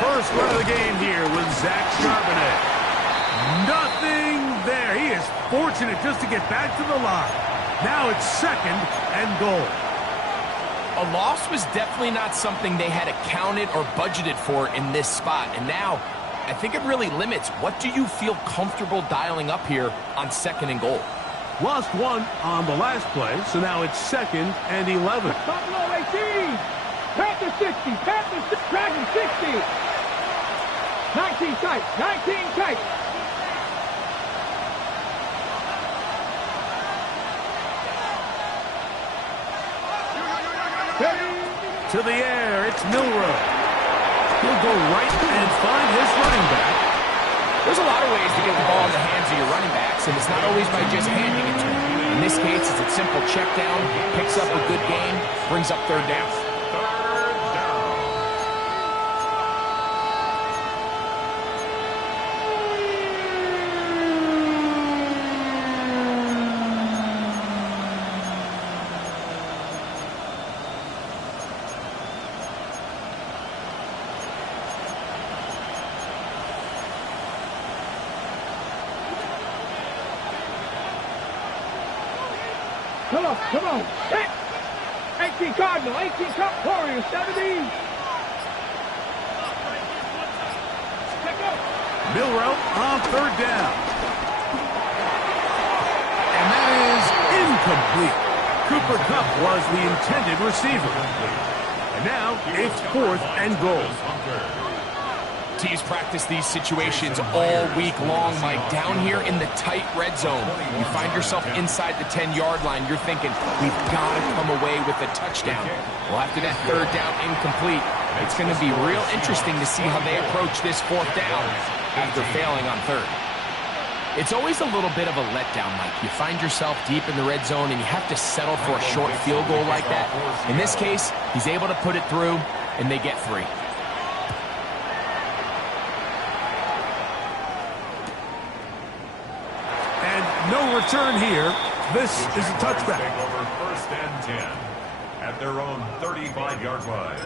First run of the game here with Zach Charbonnet. Nothing there. He is fortunate just to get back to the line. Now it's second and goal. A loss was definitely not something they had accounted or budgeted for in this spot. And now, I think it really limits what do you feel comfortable dialing up here on second and goal. Lost one on the last play, so now it's second and 11. Buffalo 18. Panther 60. Panther 60. Dragon 60. 19 tight. 19 tight. To the air, it's Milrow. He'll go right and find his running back. There's a lot of ways to get the ball in the hands of your running backs, and it's not always by just handing it to them. In this case, it's a simple check down, picks up a good gain, brings up third down. Come on. 18 Cardinal, 18 Cup Warriors, 70. Milrow on third down. And that is incomplete. Cooper Kupp was the intended receiver. And now it's fourth and goal. Teams practice these situations all week long, Mike. Down here in the tight red zone, you find yourself inside the 10-yard line. You're thinking, we've got to come away with a touchdown. Well, after that third down incomplete, it's going to be real interesting to see how they approach this fourth down after failing on third. It's always a little bit of a letdown, Mike. You find yourself deep in the red zone, and you have to settle for a short field goal like that. In this case, he's able to put it through, and they get 3. No return here. This is a touchback. Over first and 10 at their own 35-yard line.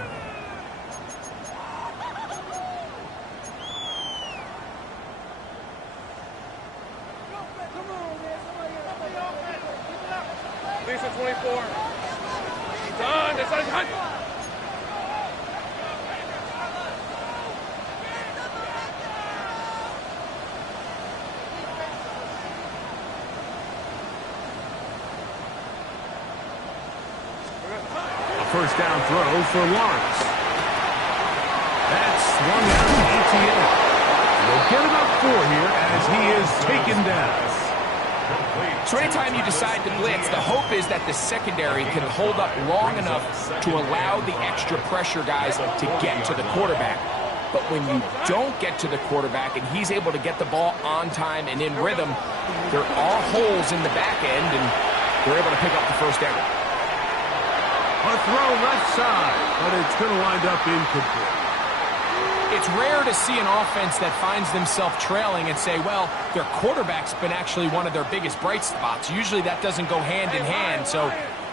Lisa 24. Done. It's done. First down throw for Lawrence. That's swung out to ETN. We'll get about 4 here as he is taken down. So anytime you decide to blitz, the hope is that the secondary can hold up long enough to allow the extra pressure guys to get to the quarterback. But when you don't get to the quarterback and he's able to get the ball on time and in rhythm, there are holes in the back end, and they're able to pick up the first down. A throw left side, but it's going to wind up incomplete. It's rare to see an offense that finds themselves trailing and say, well, their quarterback's been actually one of their biggest bright spots. Usually that doesn't go hand in hand, so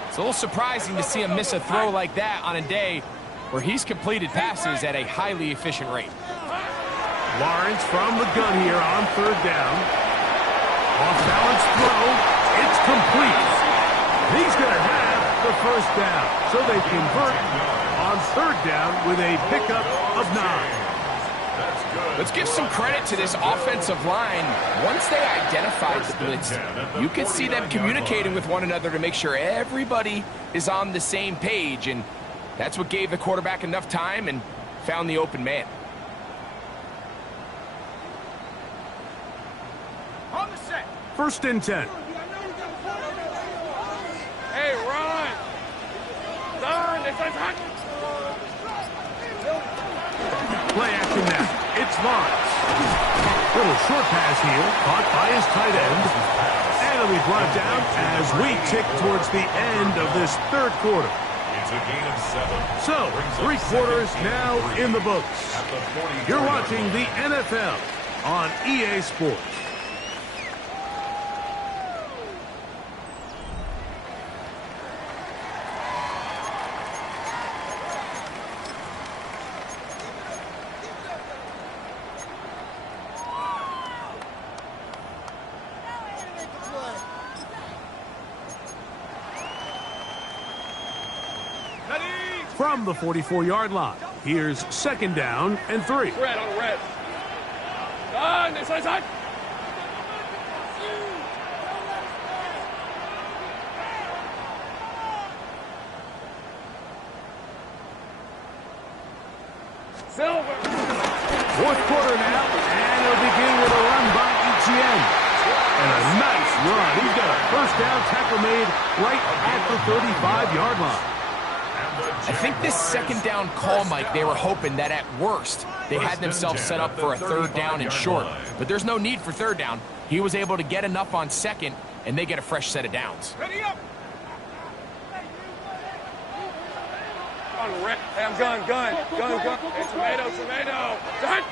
it's a little surprising to see him miss a throw like that on a day where he's completed passes at a highly efficient rate. Lawrence from the gun here on third down. Off-balance throw. It's complete. He's going to have the first down. So they convert on third down with a pickup of 9. Let's give some credit to this offensive line. Once they identified the blitz, you can see them communicating with one another to make sure everybody is on the same page, and that's what gave the quarterback enough time and found the open man. On the set. First and 10. Hey, run. Done. It's done. Play action now. It's It's Lawrence. Little short pass here, caught by his tight end. And it'll be brought down as we tick towards the end of this third quarter. It's a gain of 7. So, 3 quarters now in the books. You're watching the NFL on EA Sports. From the 44-yard line, here's 2nd down and 3. Red on red. Done. Inside. Silver. 4th quarter now, and it'll begin with a run by Etienne. And a nice run. He's got a first down tackle made right at the 35-yard line. I think this 2nd down call, Mike, they were hoping that at worst they had themselves set up for a 3rd down and short. But there's no need for 3rd down. He was able to get enough on 2nd, and they get a fresh set of downs. Ready up. On red. Hey, I'm gun. Hey, tomato. Done.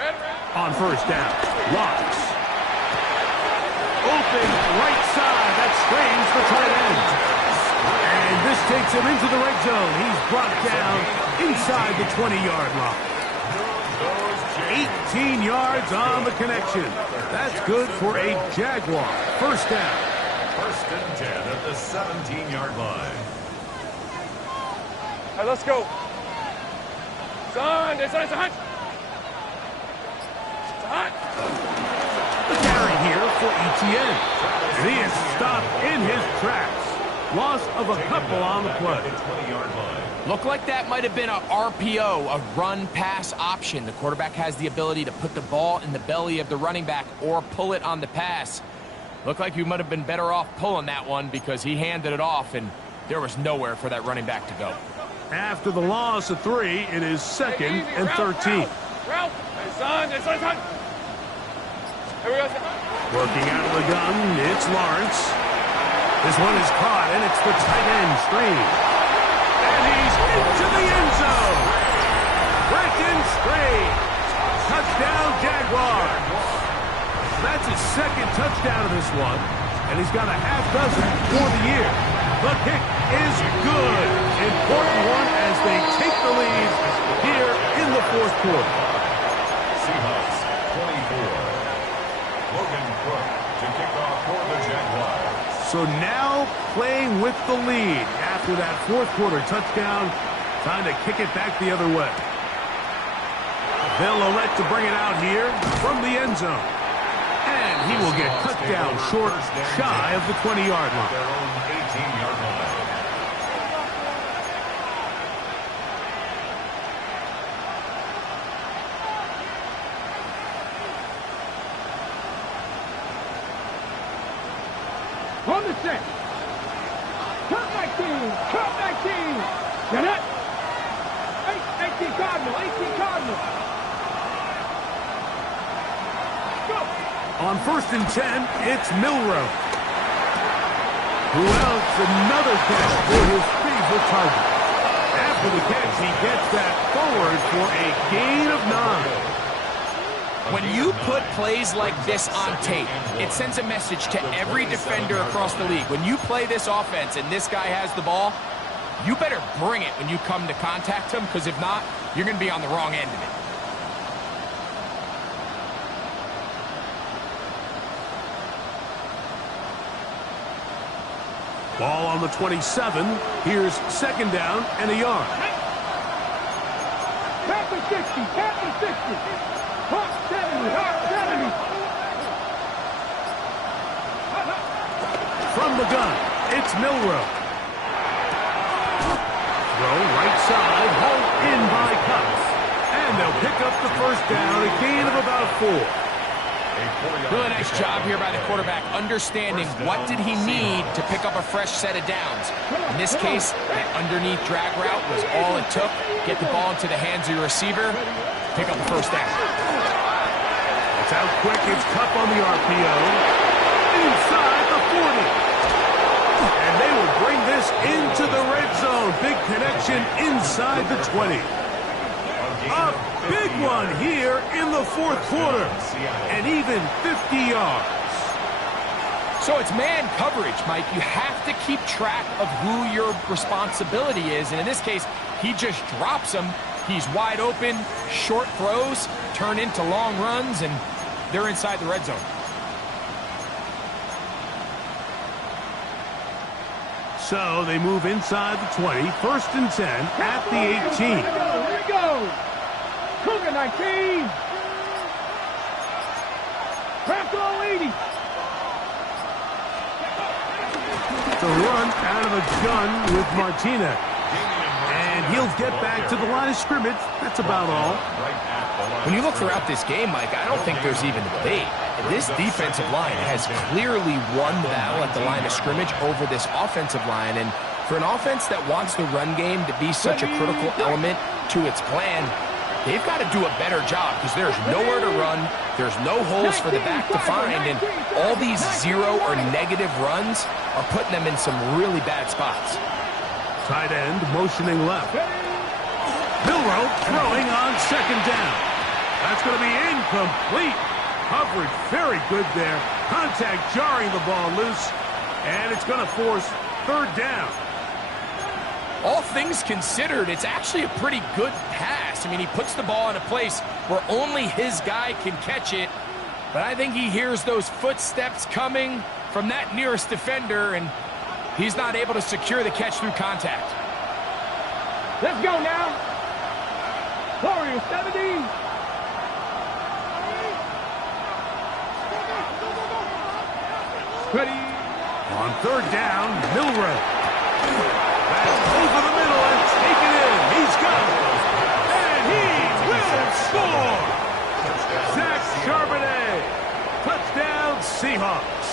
Red. On 1st down, Lawrence. Open right side. That strains the tight end. And this takes him into the red zone. He's brought down inside the 20-yard line. 18 yards on the connection. That's good for a Jaguar. 1st down. 1st and 10 at the 17-yard line. All right, let's go. Son, it's hot. The carry here for Etienne. And he is stopped in his tracks. Loss of a couple on the play. Looked like that might have been a RPO, a run-pass option. The quarterback has the ability to put the ball in the belly of the running back or pull it on the pass. Looked like you might have been better off pulling that one because he handed it off, and there was nowhere for that running back to go. After the loss of 3, it is 2nd and 13. Ralph. Hey, son. Here we go. Working out of the gun, it's Lawrence. This one is caught, and it's the tight end screen. And he's into the end zone. Breaking straight. Touchdown, Jaguars. That's his 2nd touchdown of this one, and he's got a half dozen for the year. The kick is good. Important one as they take the lead here in the 4th quarter. Seahawks 24. Logan Crook to kick off for the Jaguars. So now playing with the lead after that 4th quarter touchdown. Time to kick it back the other way. They'll elect to bring it out here from the end zone. And he will get cut down short, shy of the 20-yard line. Their own 18-yard line. On the set. Cut back team. Get it. 18 Cardinal. Go. On 1st and 10, it's Milrow. Who else? Another catch for his favorite target. After the catch, he gets that forward for a gain of 9. When you put plays like this on tape, it sends a message to every defender across the league. When you play this offense and this guy has the ball, you better bring it when you come to contact him, because if not, you're going to be on the wrong end of it. Ball on the 27. Here's 2nd down and a yard. Tap the 60. Hawk 70. From the gun, it's Milrow. Throw right side, hauled in by Cups. And they'll pick up the 1st down, a gain of about 4. Really nice job here by the quarterback, understanding what did he need to pick up a fresh set of downs. In this case, that underneath drag route was all it took. Get the ball into the hands of your receiver, pick up the first down. It's out quick. It's Cup on the RPO. Inside the 40. And they will bring this into the red zone. Big connection inside the 20. A big one here in the fourth quarter. And even 50 yards. So it's man coverage, Mike. You have to keep track of who your responsibility is. And in this case, he just drops him. He's wide open. Short throws turn into long runs, and they're inside the red zone. So they move inside the 20. 1st and 10 at the 18. Here we go. Cougar 19. Craft 80. The run out of a gun with Martinez. And he'll get back to the line of scrimmage. That's about all. When you look throughout this game, Mike, I don't think there's even debate. This defensive line has clearly won the battle at the line of scrimmage over this offensive line. And for an offense that wants the run game to be such a critical element to its plan, they've got to do a better job because there's nowhere to run. There's no holes for the back to find. And all these zero or negative runs are putting them in some really bad spots. Tight end motioning left. Milroe throwing on 2nd down. That's going to be incomplete. Coverage very good there. Contact jarring the ball loose. And it's going to force 3rd down. All things considered, it's actually a pretty good pass. I mean, he puts the ball in a place where only his guy can catch it. But I think he hears those footsteps coming from that nearest defender, and he's not able to secure the catch through contact. Let's go now. Warriors 70. Ready. On 3rd down, Milroe. That's over the middle and taken in. He's got it. And he will score. Zach Charbonnet. Touchdown, Seahawks.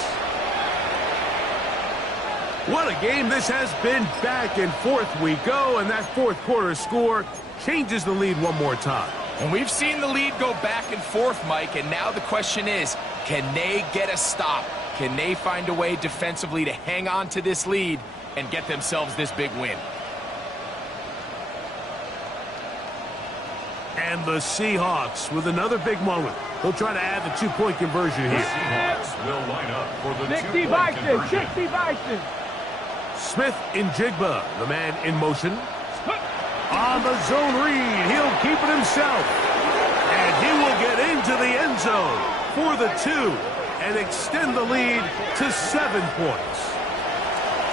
What a game this has been. Back and forth we go, and that fourth quarter score changes the lead one more time. And we've seen the lead go back and forth, Mike, and now the question is, can they get a stop? Can they find a way defensively to hang on to this lead and get themselves this big win? And the Seahawks with another big moment. They'll try to add the 2-point conversion here. The Seahawks will line up for the 60 2-point conversion. 60 Bison. Smith in Jigba, the man in motion. On the zone read, he'll keep it himself. And he will get into the end zone for the 2 and extend the lead to 7 points.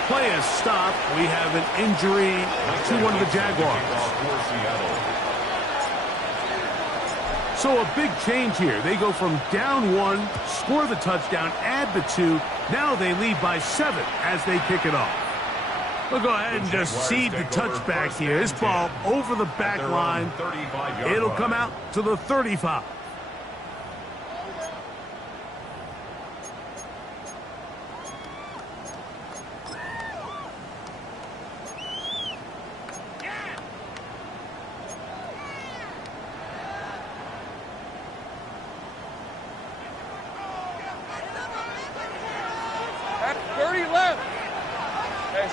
Play is stopped. We have an injury to one of the Jaguars. So a big change here. They go from down 1, score the touchdown, add the 2. Now they lead by 7 as they kick it off. We'll go ahead and just seed the touchback here. This ball over the back line. It'll come out to the 35.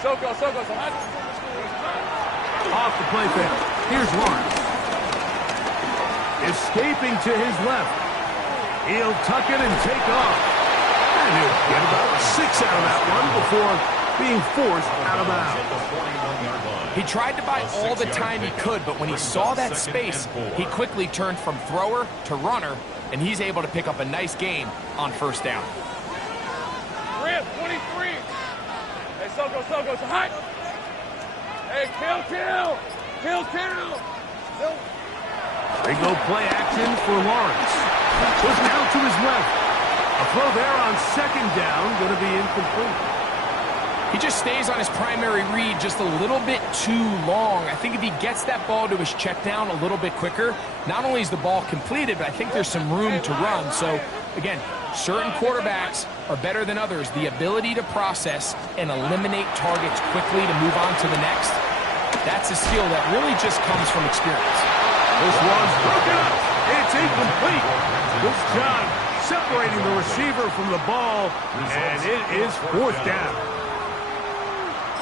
Soko. Off the play fake. Here's Lawrence. Escaping to his left. He'll tuck it and take off. And he'll get about 6 out of that one before being forced out of bounds. He tried to buy all the time he could, but when he saw that space, he quickly turned from thrower to runner, and he's able to pick up a nice gain on 1st down. Rip, 23. Hey, Soko, so hot. Hey, kill. They go play action for Lawrence. Push down to his left. A throw there on 2nd down, going to be incomplete. He just stays on his primary read just a little bit too long. I think if he gets that ball to his check down a little bit quicker, not only is the ball completed, but I think there's some room to run. So Again, certain quarterbacks are better than others. The ability to process and eliminate targets quickly to move on to the next, that's a skill that really just comes from experience. This one's broken up. It's incomplete. Good job separating the receiver from the ball, and it is 4th down.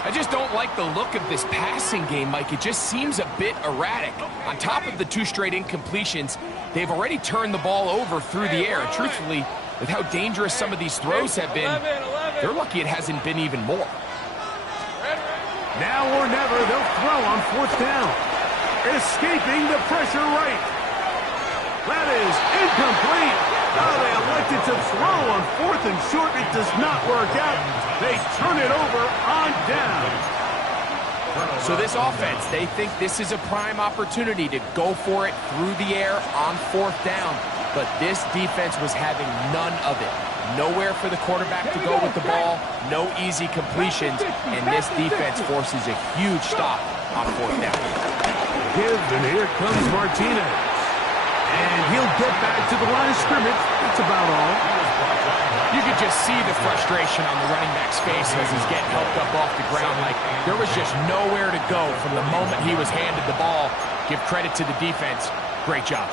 I just don't like the look of this passing game, Mike. It just seems a bit erratic. On top of the 2 straight incompletions, they've already turned the ball over through the air. And truthfully, with how dangerous some of these throws have been, they're lucky it hasn't been even more. Now or never, they'll throw on 4th down. Escaping the pressure right. That is incomplete. Oh, they elected to throw on 4th and short. It does not work out. They turn it over on down. So this offense, they think this is a prime opportunity to go for it through the air on 4th down. But this defense was having none of it. Nowhere for the quarterback to go with the ball, no easy completions, and this defense forces a huge stop on 4th down. Give, and here comes Martinez. And he'll get back to the line of scrimmage. That's about all. You could just see the frustration on the running back's face as he's getting helped up off the ground. Like there was just nowhere to go from the moment he was handed the ball. Give credit to the defense. Great job.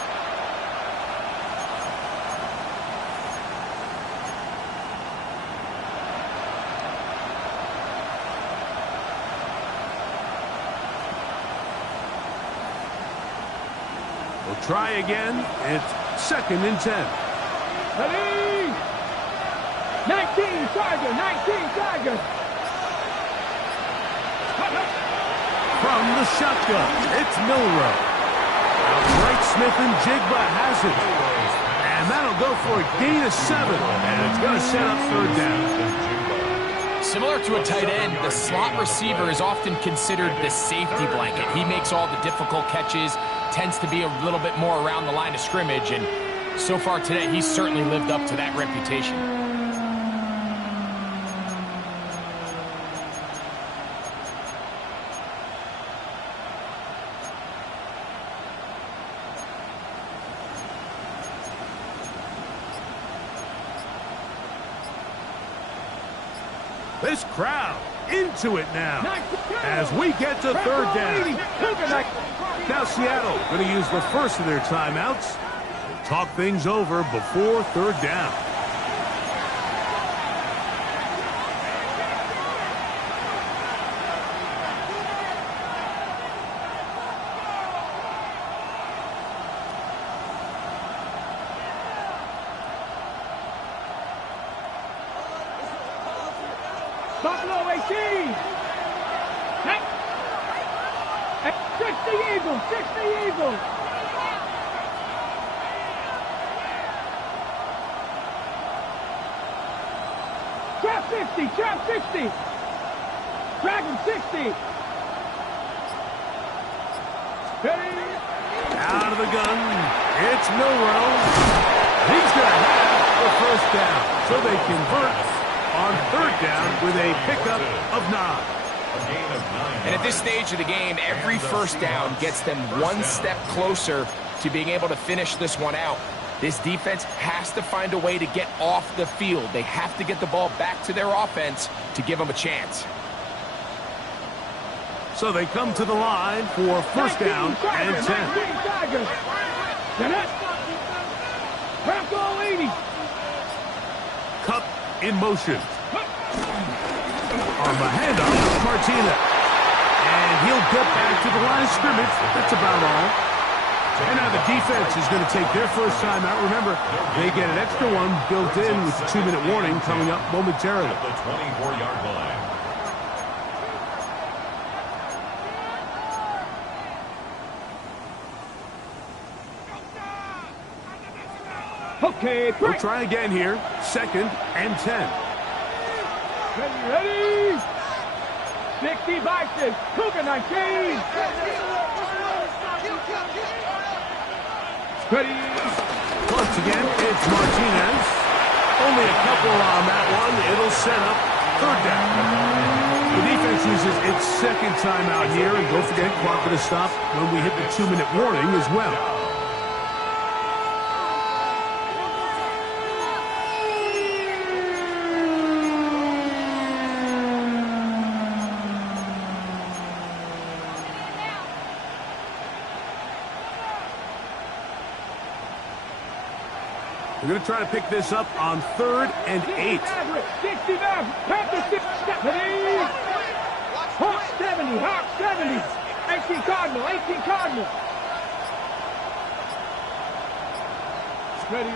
We'll try again. It's 2nd and 10. Ready? 19 Chargers, 19 Chargers. From the shotgun, it's Milrow. Outright Smith and Jigba has it. And that'll go for a gain of 7. And it's going to set up 3rd down. Similar to a tight end, the slot receiver is often considered the safety blanket. He makes all the difficult catches, tends to be a little bit more around the line of scrimmage, and so far today, he's certainly lived up to that reputation. This crowd into it now as we get to 3rd down. Now Seattle going to use the first of their timeouts. We'll talk things over before 3rd down. Buffalo 18. 60 Eagles, 60 Eagles. Trap 60, trap 60. Dragon 60. Ready? Out of the gun, it's Milrow. He's going to have the 1st down. So they convert on 3rd down with a pickup of 9. And at this stage of the game, every 1st down gets them one step closer to being able to finish this one out. This defense has to find a way to get off the field. They have to get the ball back to their offense to give them a chance. So they come to the line for 1st down and 10. Bronco 80. Cup in motion. On the handoff with Martinez. And he'll get back to the line of scrimmage. That's about all. And now the defense is going to take their first time out. Remember, they get an extra one built in with the 2-minute warning coming up momentarily. At the 24-yard line. Okay, we'll try again here. 2nd and 10. Ready? 60 boxes. Cougar 19. Ready? Once again, it's Martinez. Only a couple on that one. It'll set up 3rd down. The defense uses its 2nd timeout here. And don't forget, clock going to stop when we hit the 2-minute warning as well. They're going to try to pick this up on 3rd and 8. 69. Panther 70. Hawk 70. Hawk 70. 18 Cardinal. 18 Cardinal. Ready.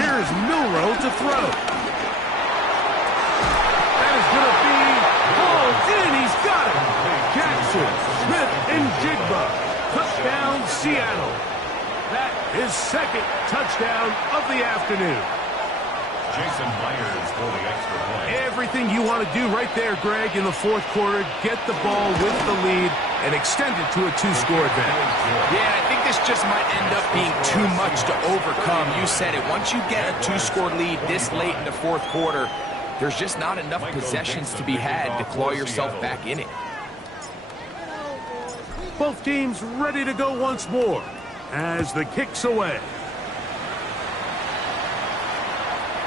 Here's Milrow to throw. That is going to be hauled in. He's got it. Jackson, Smith, and Jigba. Touchdown, Seattle. That is 2nd touchdown of the afternoon. Jason Myers for the extra point. Everything you want to do right there, Greg, in the 4th quarter. Get the ball with the lead and extend it to a 2-score advantage. Yeah, I think this just might end up being too much to overcome. You said it. Once you get a 2-score lead this late in the 4th quarter, there's just not enough possessions to be had to claw yourself back in it. Both teams ready to go once more as the kick's away.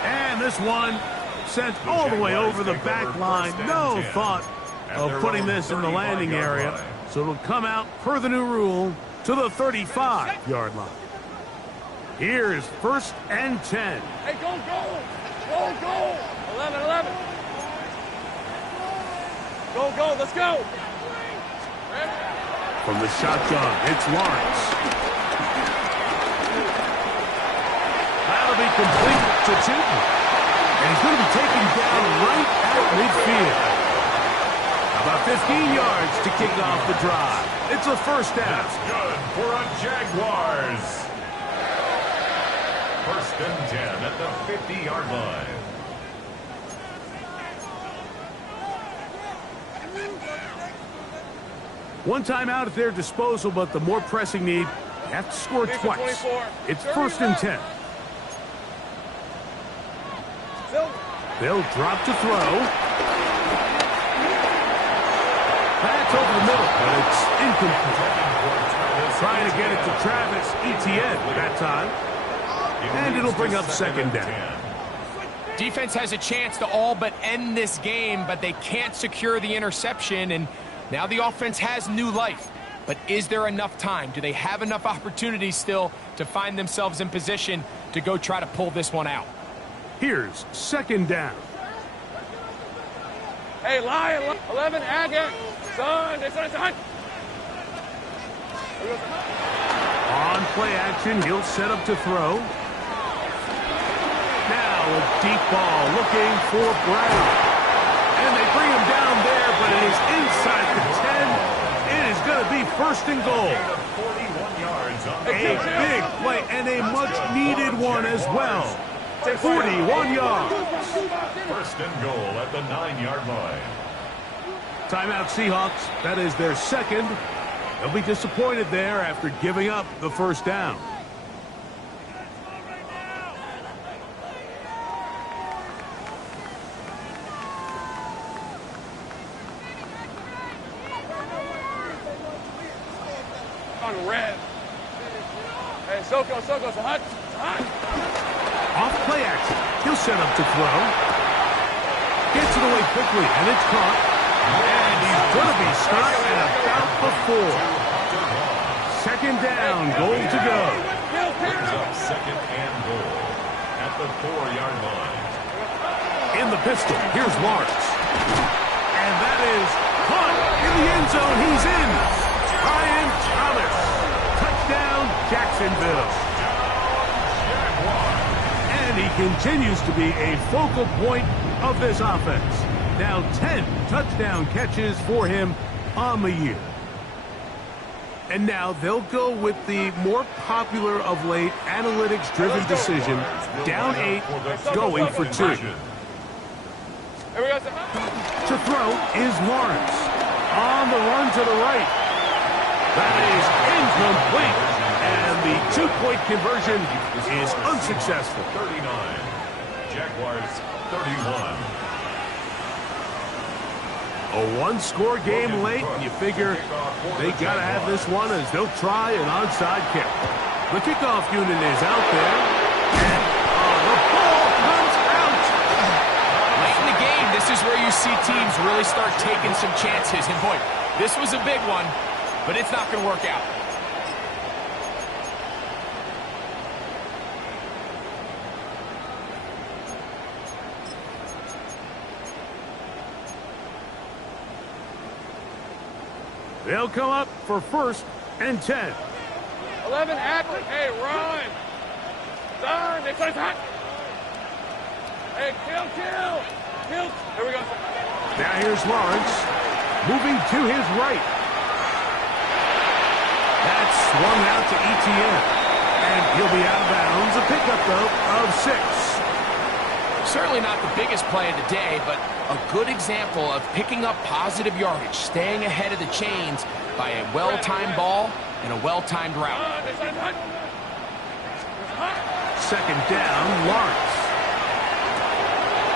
And this one sent all the way over the back line. No thought of putting this in the landing area. So it'll come out, per the new rule, to the 35-yard line. Here's 1st and 10. Hey, go, go. Go, go. 11. Go, go. Let's go. From the shotgun, it's Lawrence. That'll be complete to Tootin. And he's going to be taken down right at midfield. About 15 yards to kick off the drive. It's a 1st down. That's good for a Jaguars. 1st and 10 at the 50-yard line. One timeout at their disposal, but the more pressing need, you have to score twice. It's 1st and 10. They'll drop to throw. That's over the middle, but it's incomplete. Trying to get it to Travis Etienne that time. And it'll bring up 2nd down. Defense has a chance to all but end this game, but they can't secure the interception, and now the offense has new life. But is there enough time? Do they have enough opportunities still to find themselves in position to go try to pull this one out? Here's 2nd down. Hey, Lion. 11, Agate. Son. On play action, he'll set up to throw. Now a deep ball looking for Brown. And they bring him down there, but it is inside the 10. It is going to be 1st and goal. 41 yards on the A big play and a much-needed one as well. 41 yards. 1st and goal at the 9-yard line. Timeout Seahawks. That is their 2nd. They'll be disappointed there after giving up the 1st down. On red. Hey, Soko, it's hot. Off play action. He'll set up to throw. Gets it away quickly, and it's caught. And he's going to be stopped at about the 4. 2nd down, goal to go. Brings up 2nd and goal at the 4-yard line. In the pistol, here's Lawrence. And that is caught in the end zone. He's in. Ryan Thomas. Touchdown, Jacksonville. And he continues to be a focal point of this offense. Now 10 touchdown catches for him on the year. And now they'll go with the more popular of late analytics-driven decision. Down 8, going for 2. To throw is Lawrence. On the run to the right. That is incomplete. And the 2-point conversion is unsuccessful. 39. Jaguars 31. A 1-score game late, and you figure they got to have this one as they'll try an onside kick. The kickoff unit is out there. And the ball comes out. Late in the game, this is where you see teams really start taking some chances. And boy, this was a big one, but it's not going to work out. They'll come up for 1st and 10. 11, Ackley. Hey, run. Turn. They said hot. Hey, kill. Here we go. Now here's Lawrence, moving to his right. That's swung out to ETN, and he'll be out of bounds. A pickup, though, of 6. Certainly not the biggest play of the day, but a good example of picking up positive yardage, staying ahead of the chains by a well-timed ball and a well-timed route. 2nd down, Lawrence.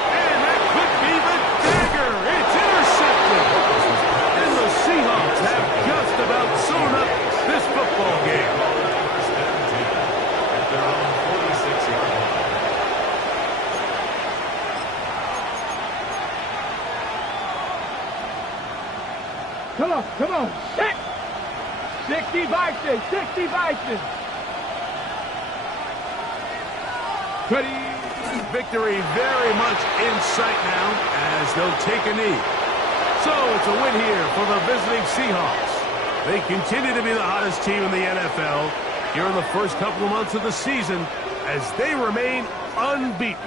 And that could be the dagger. It's intercepted. And the Seahawks have just about sewn up this football game. First and 10 at their own 46-yard line. Come on. Set. 60 Vikings. Victory very much in sight now as they'll take a knee. So it's a win here for the visiting Seahawks. They continue to be the hottest team in the NFL here in the first couple of months of the season as they remain unbeaten.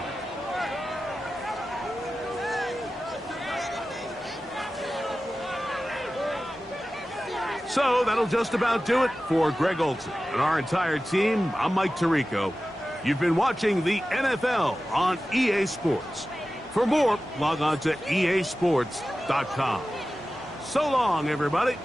So that'll just about do it for Greg Olson and our entire team. I'm Mike Tirico. You've been watching the NFL on EA Sports. For more, log on to easports.com. So long, everybody.